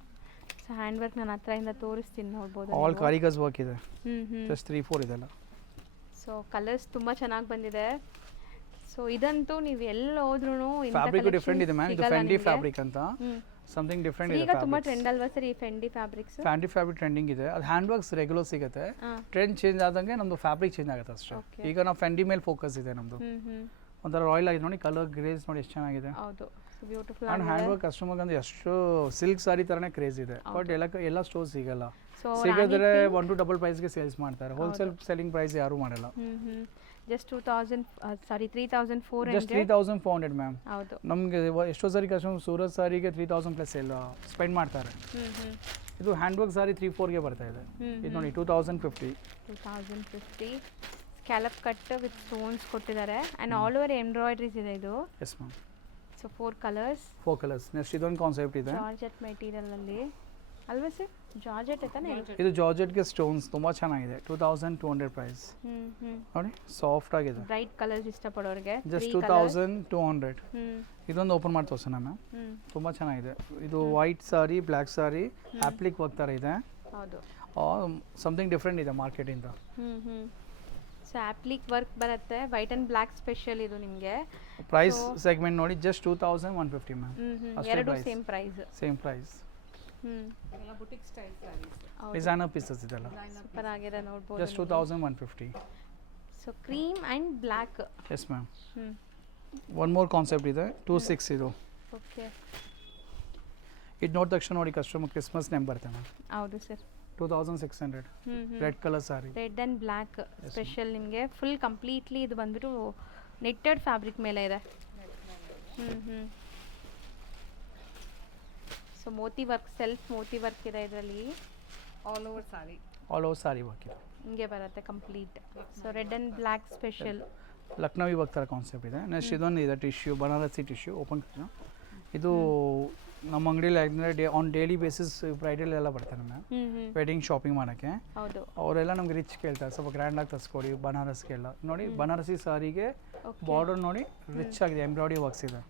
ಸೊ ಹ್ಯಾಂಡ್ ವರ್ಕ್ ನಾನು ಹತ್ರದಿಂದ ತೋರಿಸ್ತೀನಿ, ನೋಡ್ಬೋದು. ಆಲ್ ಕಾರಿಗರ್ಸ್ ವರ್ಕ್ ಇದೆ. ಜಸ್ಟ್ 3-4 ಇದೆಲ್ಲ. ಸೊ ಕಲರ್ಸ್ ತುಂಬ ಚೆನ್ನಾಗಿ ಬಂದಿದೆ. ಸೊ ಇದಂತೂ ನೀವು ಎಲ್ಲಿ ಹೋದ್ರೂ ಫ್ಯಾಬ್ರಿಕ್ ಡಿಫರೆಂಟ್ ಇದೆ ಮ್ಯಾಮ್. ಇದು ಫೆಂಡಿ ಫ್ಯಾಬ್ರಿಕ್ ಅಂತ ಸಮಥಿಂಗ್ ಡಿಫರೆಂಟ್ ಇದೆ. ಈಗ ತುಂಬಾ ಟ್ರೆಂಡ್ ಅಲ್ವಾ ಸರ್ ಈ ಫೆಂಡಿ ಫ್ಯಾಬ್ರಿಕ್ಸ್? ಫ್ಯಾನ್ಸಿ ಫ್ಯಾಬ್ರಿಕ್ ಟ್ರೆಂಡಿಂಗ್ ಇದೆ. ಅದು ಹ್ಯಾಂಡ್ ವರ್ಕ್ಸ್ ರೆಗ್ಯುಲರ್ ಸಿಗುತ್ತೆ. ಟ್ರೆಂಡ್ ಚೇಂಜ್ ಆದಂಗೆ ನಮ್ಮದು ಫ್ಯಾಬ್ರಿಕ್ ಚೇಂಜ್ ಆಗುತ್ತೆ ಅಷ್ಟೇ. ಈಗ ನಾವು ಫೆಂಡಿ ಮೇಲೆ ಫೋಕಸ್ ಇದೆ ನಮ್ಮದು. ಒಂಥರ ರಾಯಲ್ ಆಗಿದೆ ನೋಡಿ. ಕಲರ್ ಗ್ರೇಸ್ ನೋಡಿ ಎಷ್ಟು ಚೆನ್ನಾಗಿದೆ. ಹೌದು. ಬ್ಯೂಟಿಫುಲ್. ಆ್ಯಂಡ್ ಹ್ಯಾಂಡ್ ವರ್ಕ್ ಕಸ್ಟಮರ್ಗೆ ಅಂದ್ರೆ ಎಷ್ಟು ಸಿಲ್ಕ್ ಸಾರಿ ಥರನೇ ಕ್ರೇಜ್ ಇದೆ. ಬಟ್ ಎಲ್ಲ ಸ್ಟೋರ್ ಸಿಗಲ್ಲ. ಸಿಗಿದ್ರೆ 1 to double ಪ್ರೈಸ್ಗೆ ಸೇಲ್ಸ್ ಮಾಡ್ತಾರೆ. ಹೋಲ್ಸೇಲ್ ಸೆಲ್ಲಿಂಗ್ ಪ್ರೈಸ್ ಯಾರೂ ಮಾಡಲ್ಲ. ಜಸ್ಟ್ 3400. Just 3400 ma'am. ಹೌದು. ನಮಗೆ ಎಷ್ಟೋ ಸಾರಿ ಕಸ್ಟಮರ್ ಸೂರತ್ ಸಾರಿಗೆ 3000 ಪ್ಲಸ್ ಎಲ್ಲ ಸ್ಪೆಂಡ್ ಮಾಡ್ತಾರೆ. ಇದು ಹ್ಯಾಂಡ್ ವರ್ಕ್ ಸಾರಿ 3-4ಗೆ ಬರ್ತಾ ಇದೆ. ಇದು ನೋಡಿ 2050. ಸ್ಕ್ಯಾಲಪ್ ಕಟ್ ವಿತ್ ಸ್ಟೋನ್ಸ್ ಕೊಟ್ಟಿದ್ದಾರೆ ಆ್ಯಂಡ್ ಆಲ್ ಓವರ್ ಎಂಬ್ರಾಯ್ಡ್ರೀಸ್ ಇದೆ ಇದು. S ma'am. So 4 colours. Next ಇದೊಂದು ಕಾನ್ಸೆಪ್ಟ್ ಇದೆ. ಜಾರ್ಜೆಟ್ ಮೆಟೀರಿಯಲ್ ಅಲ್ಲಿ ಅಲ್ವಾ ಸರ್? ಜಾರ್ಜೆಟ್ ತಾನೇ ಇದು? ಜಾರ್ಜೆಟ್ಗೆ ಸ್ಟೋನ್ಸ್ ತುಂಬ ಚೆನ್ನಾಗಿದೆ. 2200 ಪ್ರೈಸ್. ನೋಡಿ ಸಾಫ್ಟ್ ಆಗಿದೆ. ಬ್ರೈಟ್ ಕಲರ್ಸ್ ಇಷ್ಟಪಡೋರಿಗೆ ಜಸ್ಟ್ 2200. ಇದೊಂದು ಓಪನ್ ಮಾಡಿ ತೋರಿಸೋಣ ಮ್ಯಾಮ್. ತುಂಬ ಚೆನ್ನಾಗಿದೆ. ಇದು white sari, black sari, applique work ಥರ ಇದೆ. ಹೌದು. ಸಮಥಿಂಗ್ ಡಿಫ್ರೆಂಟ್ ಇದೆ ಮಾರ್ಕೆಟಿಂದ. ಸೊ ಆ್ಯಪ್ಲಿಕ್ ವರ್ಕ್ ಬರುತ್ತೆ, ವೈಟ್ ಆ್ಯಂಡ್ ಬ್ಲ್ಯಾಕ್ ಸ್ಪೆಷಲ್ ಇದು ನಿಮಗೆ. ಪ್ರೈಸ್ ಸೆಗ್ಮೆಂಟ್ ನೋಡಿ ಜಸ್ಟ್ 2150 ಮ್ಯಾಮ್. ಎರಡು ಸೇಮ್ ಪ್ರೈಸ್. Same price. ಎಲ್ಲ boutique style saris, designer pieces ಇದೆಲ್ಲ. ಸೂಪರ್ ಆಗಿದೆ ನೋಡ್ಬೋದು. Just 2150. So cream and black. Yes ma'am. One more concept ಇದೆ 26 ಇದು. ಓಕೆ, ಇದು ನೋಡಿದ ತಕ್ಷಣ ನೋಡಿ ಕಸ್ಟಮರ್ ಕ್ರಿಸ್ಮಸ್ ನೇಮ್ ಬರುತ್ತೆ ಮ್ಯಾಮ್. ಹೌದು sir. 2600. Red colour sorry, red and black special ನಿಮಗೆ. ಫುಲ್ ಕಂಪ್ಲೀಟ್ಲಿ ಇದು ಬಂದ್ಬಿಟ್ಟು ನೆಟ್ಟೆಡ್ ಫ್ಯಾಬ್ರಿಕ್ ಮೇಲೆ ಇದೆ. So Moti work, self Moti work ಇದೆ ಇದರಲ್ಲಿ. ಆಲ್ ಓವರ್ ಸಾರಿ, ಆಲ್ ಓವರ್ ಸಾರಿ ವರ್ಕ್ ಇದೆ. ಹಿಂಗೆ ಬರುತ್ತೆ complete. So red and black special. Lucknowi work ಥರ ಕಾನ್ಸೆಪ್ಟ್ ಇದೆ. ನೆಕ್ಸ್ಟ್ ಇದೊಂದು ಇದೆ ಟಿಶ್ಯೂ, ಬನಾರಸಿ ಟಿಶ್ಯೂ ಓಪನ್. ಇದು ನಮ್ಮ ಅಂಗಡಿಲಿ ಯಾಕಂದರೆ ಆನ್ ಡೈಲಿ ಬೇಸಿಸ್ ಬ್ರೈಡಲ್ ಎಲ್ಲ ಬರ್ತಾರೆ ಮ್ಯಾಮ್ ವೆಡ್ಡಿಂಗ್ ಶಾಪಿಂಗ್ ಮಾಡೋಕ್ಕೆ. ಹೌದು, ಅವರೆಲ್ಲ ನಮ್ಗೆ ರಿಚ್ ಕೇಳ್ತಾರೆ, ಸ್ವಲ್ಪ ಗ್ರ್ಯಾಂಡಾಗಿ ತರಿಸ್ಕೊಡಿ ಬನಾರಸ್ಗೆಲ್ಲ. ನೋಡಿ ಬನಾರಸಿ ಸಾರಿಗೆ ಬಾರ್ಡರ್ ನೋಡಿ ರಿಚ್ ಆಗಿದೆ, ಎಂಬ್ರಾಯ್ಡ್ರಿ ವರ್ಕ್ಸ್ ಇದೆ.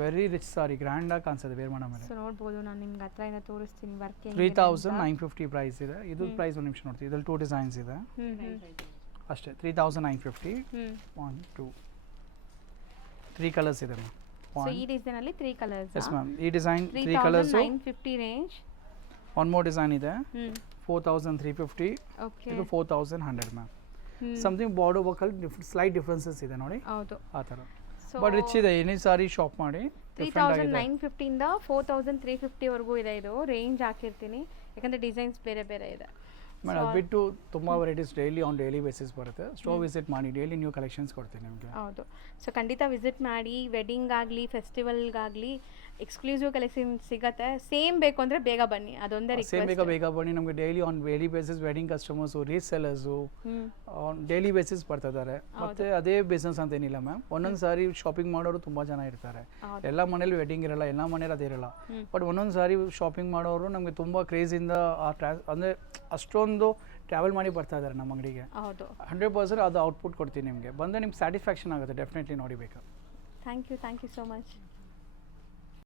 ವೆರಿ ರಿಚ್ ಸಾರಿ, ಗ್ರ್ಯಾಂಡಾಗಿ ಕಾಣಿಸುತ್ತೆ ವೇರ್ ಮಾಡೋ ಮೇಲೆ. ಸೊ ನೋಡ್ಬೋದು, ನಾನು ನಿಮ್ಗೆ ಹತ್ರದಿಂದ ತೋರಿಸ್ತೀನಿ ವರ್ಕ್. 3950 ಪ್ರೈಸ್ ಇದೆ. ಇದು ಪ್ರೈಸ್ ಒಂದು ನಿಮಿಷ ನೋಡ್ತೀವಿ. ಇದ್ರಲ್ಲಿ 2 ಡಿಸೈನ್ಸ್ ಇದೆ ಅಷ್ಟೇ. 3950. 1 2 3 ಕಲರ್ಸ್ ಇದೆ ಮ್ಯಾಮ್. ಸೊ ಈ ಡಿಸೈನ್ ಅಲ್ಲಿ 3 ಕಲರ್ಸ್. Yes ma'am. ಈ design 3 colours. 3950 range. One more design ಇದೆ 4350. ಓಕೆ, ಇದು 4100 ಮ್ಯಾಮ್. ಸಮಥಿಂಗ್ ಬಾರ್ಡರ್ ವರ್ಕಲ್ಲಿ ಸ್ಲೈಟ್ ಡಿಫ್ರೆನ್ಸಸ್ ಇದೆ ನೋಡಿ, ಹೌದು ಆ ಥರ. ಬಟ್ ರಿಚ್ ಇದೆ, ಏನೇ ಸಾರಿ ಶಾಪ್ ಮಾಡಿ. 3950 ಇಂದ 4350 ವರೆಗೂ ಇದೆ. ಇದು ರೇಂಜ್ ಹಾಕಿರ್ತೀನಿ ಯಾಕಂದರೆ ಡಿಸೈನ್ಸ್ ಬೇರೆ ಬೇರೆ ಇದೆ. ಮೇಡಮ್ ಅದು ಬಿಟ್ಟು ತುಂಬ varieties daily on daily basis ಬರುತ್ತೆ. ಸ್ಟೋರ್ ವಿಸಿಟ್ ಮಾಡಿ, ಡೈಲಿ ನ್ಯೂ ಕಲೆಕ್ಷನ್ಸ್ ಕೊಡ್ತೀನಿ ನಿಮಗೆ. ಹೌದು, ಸೊ ಖಂಡಿತ ವಿಸಿಟ್ ಮಾಡಿ. ವೆಡ್ಡಿಂಗ್ ಆಗಲಿ ಫೆಸ್ಟಿವಲ್ಗಾಗಲಿ ಎಕ್ಸ್ಕ್ಲೂಸಿವ್ ಕಲೆಕ್ಷನ್ ಸಿಗುತ್ತೆ. ಸೇಮ್ ಬೇಕು ಅಂದರೆ ಬೇಗ ಬನ್ನಿ, ಅದೊಂದೇ ಸೇಮ್ ರಿಕ್ವೆಸ್ಟ್. ಬೇಗ ಬನ್ನಿ. ನಮಗೆ daily on daily basis wedding customers, resellers on daily basis ಬರ್ತಾ ಇದ್ದಾರೆ. ಮತ್ತು ಅದೇ ಬಿಸ್ನೆಸ್ ಅಂತ ಏನಿಲ್ಲ ಮ್ಯಾಮ್. ಒಂದೊಂದು ಸಾರಿ ಶಾಪಿಂಗ್ ಮಾಡೋರು ತುಂಬ ಜನ ಇರ್ತಾರೆ. ಎಲ್ಲ ಮನೇಲಿ ವೆಡ್ಡಿಂಗ್ ಇರಲ್ಲ, ಎಲ್ಲ ಮನೇಲಿ ಅದಿರಲ್ಲ. ಬಟ್ ಒಂದೊಂದು ಸಾರಿ ಶಾಪಿಂಗ್ ಮಾಡೋರು ನಮಗೆ ತುಂಬ ಕ್ರೇಜಿಂದ ಅಂದರೆ ಅಷ್ಟೊಂದು ಟ್ರಾವೆಲ್ ಮಾಡಿ ಬರ್ತಾ ಇದ್ದಾರೆ ನಮ್ಮ ಅಂಗಡಿಗೆ. ಹೌದು, 100% ಅದು ಔಟ್ಪುಟ್ ಕೊಡ್ತೀನಿ ನಿಮಗೆ. ಬಂದರೆ ನಿಮ್ಗೆ ಸ್ಯಾಟಿಸ್ಫ್ಯಾಕ್ಷನ್ ಆಗುತ್ತೆ ಡೆಫಿನೆಟ್ಲಿ, ನೋಡಿಬೇಕು. Thank you so much.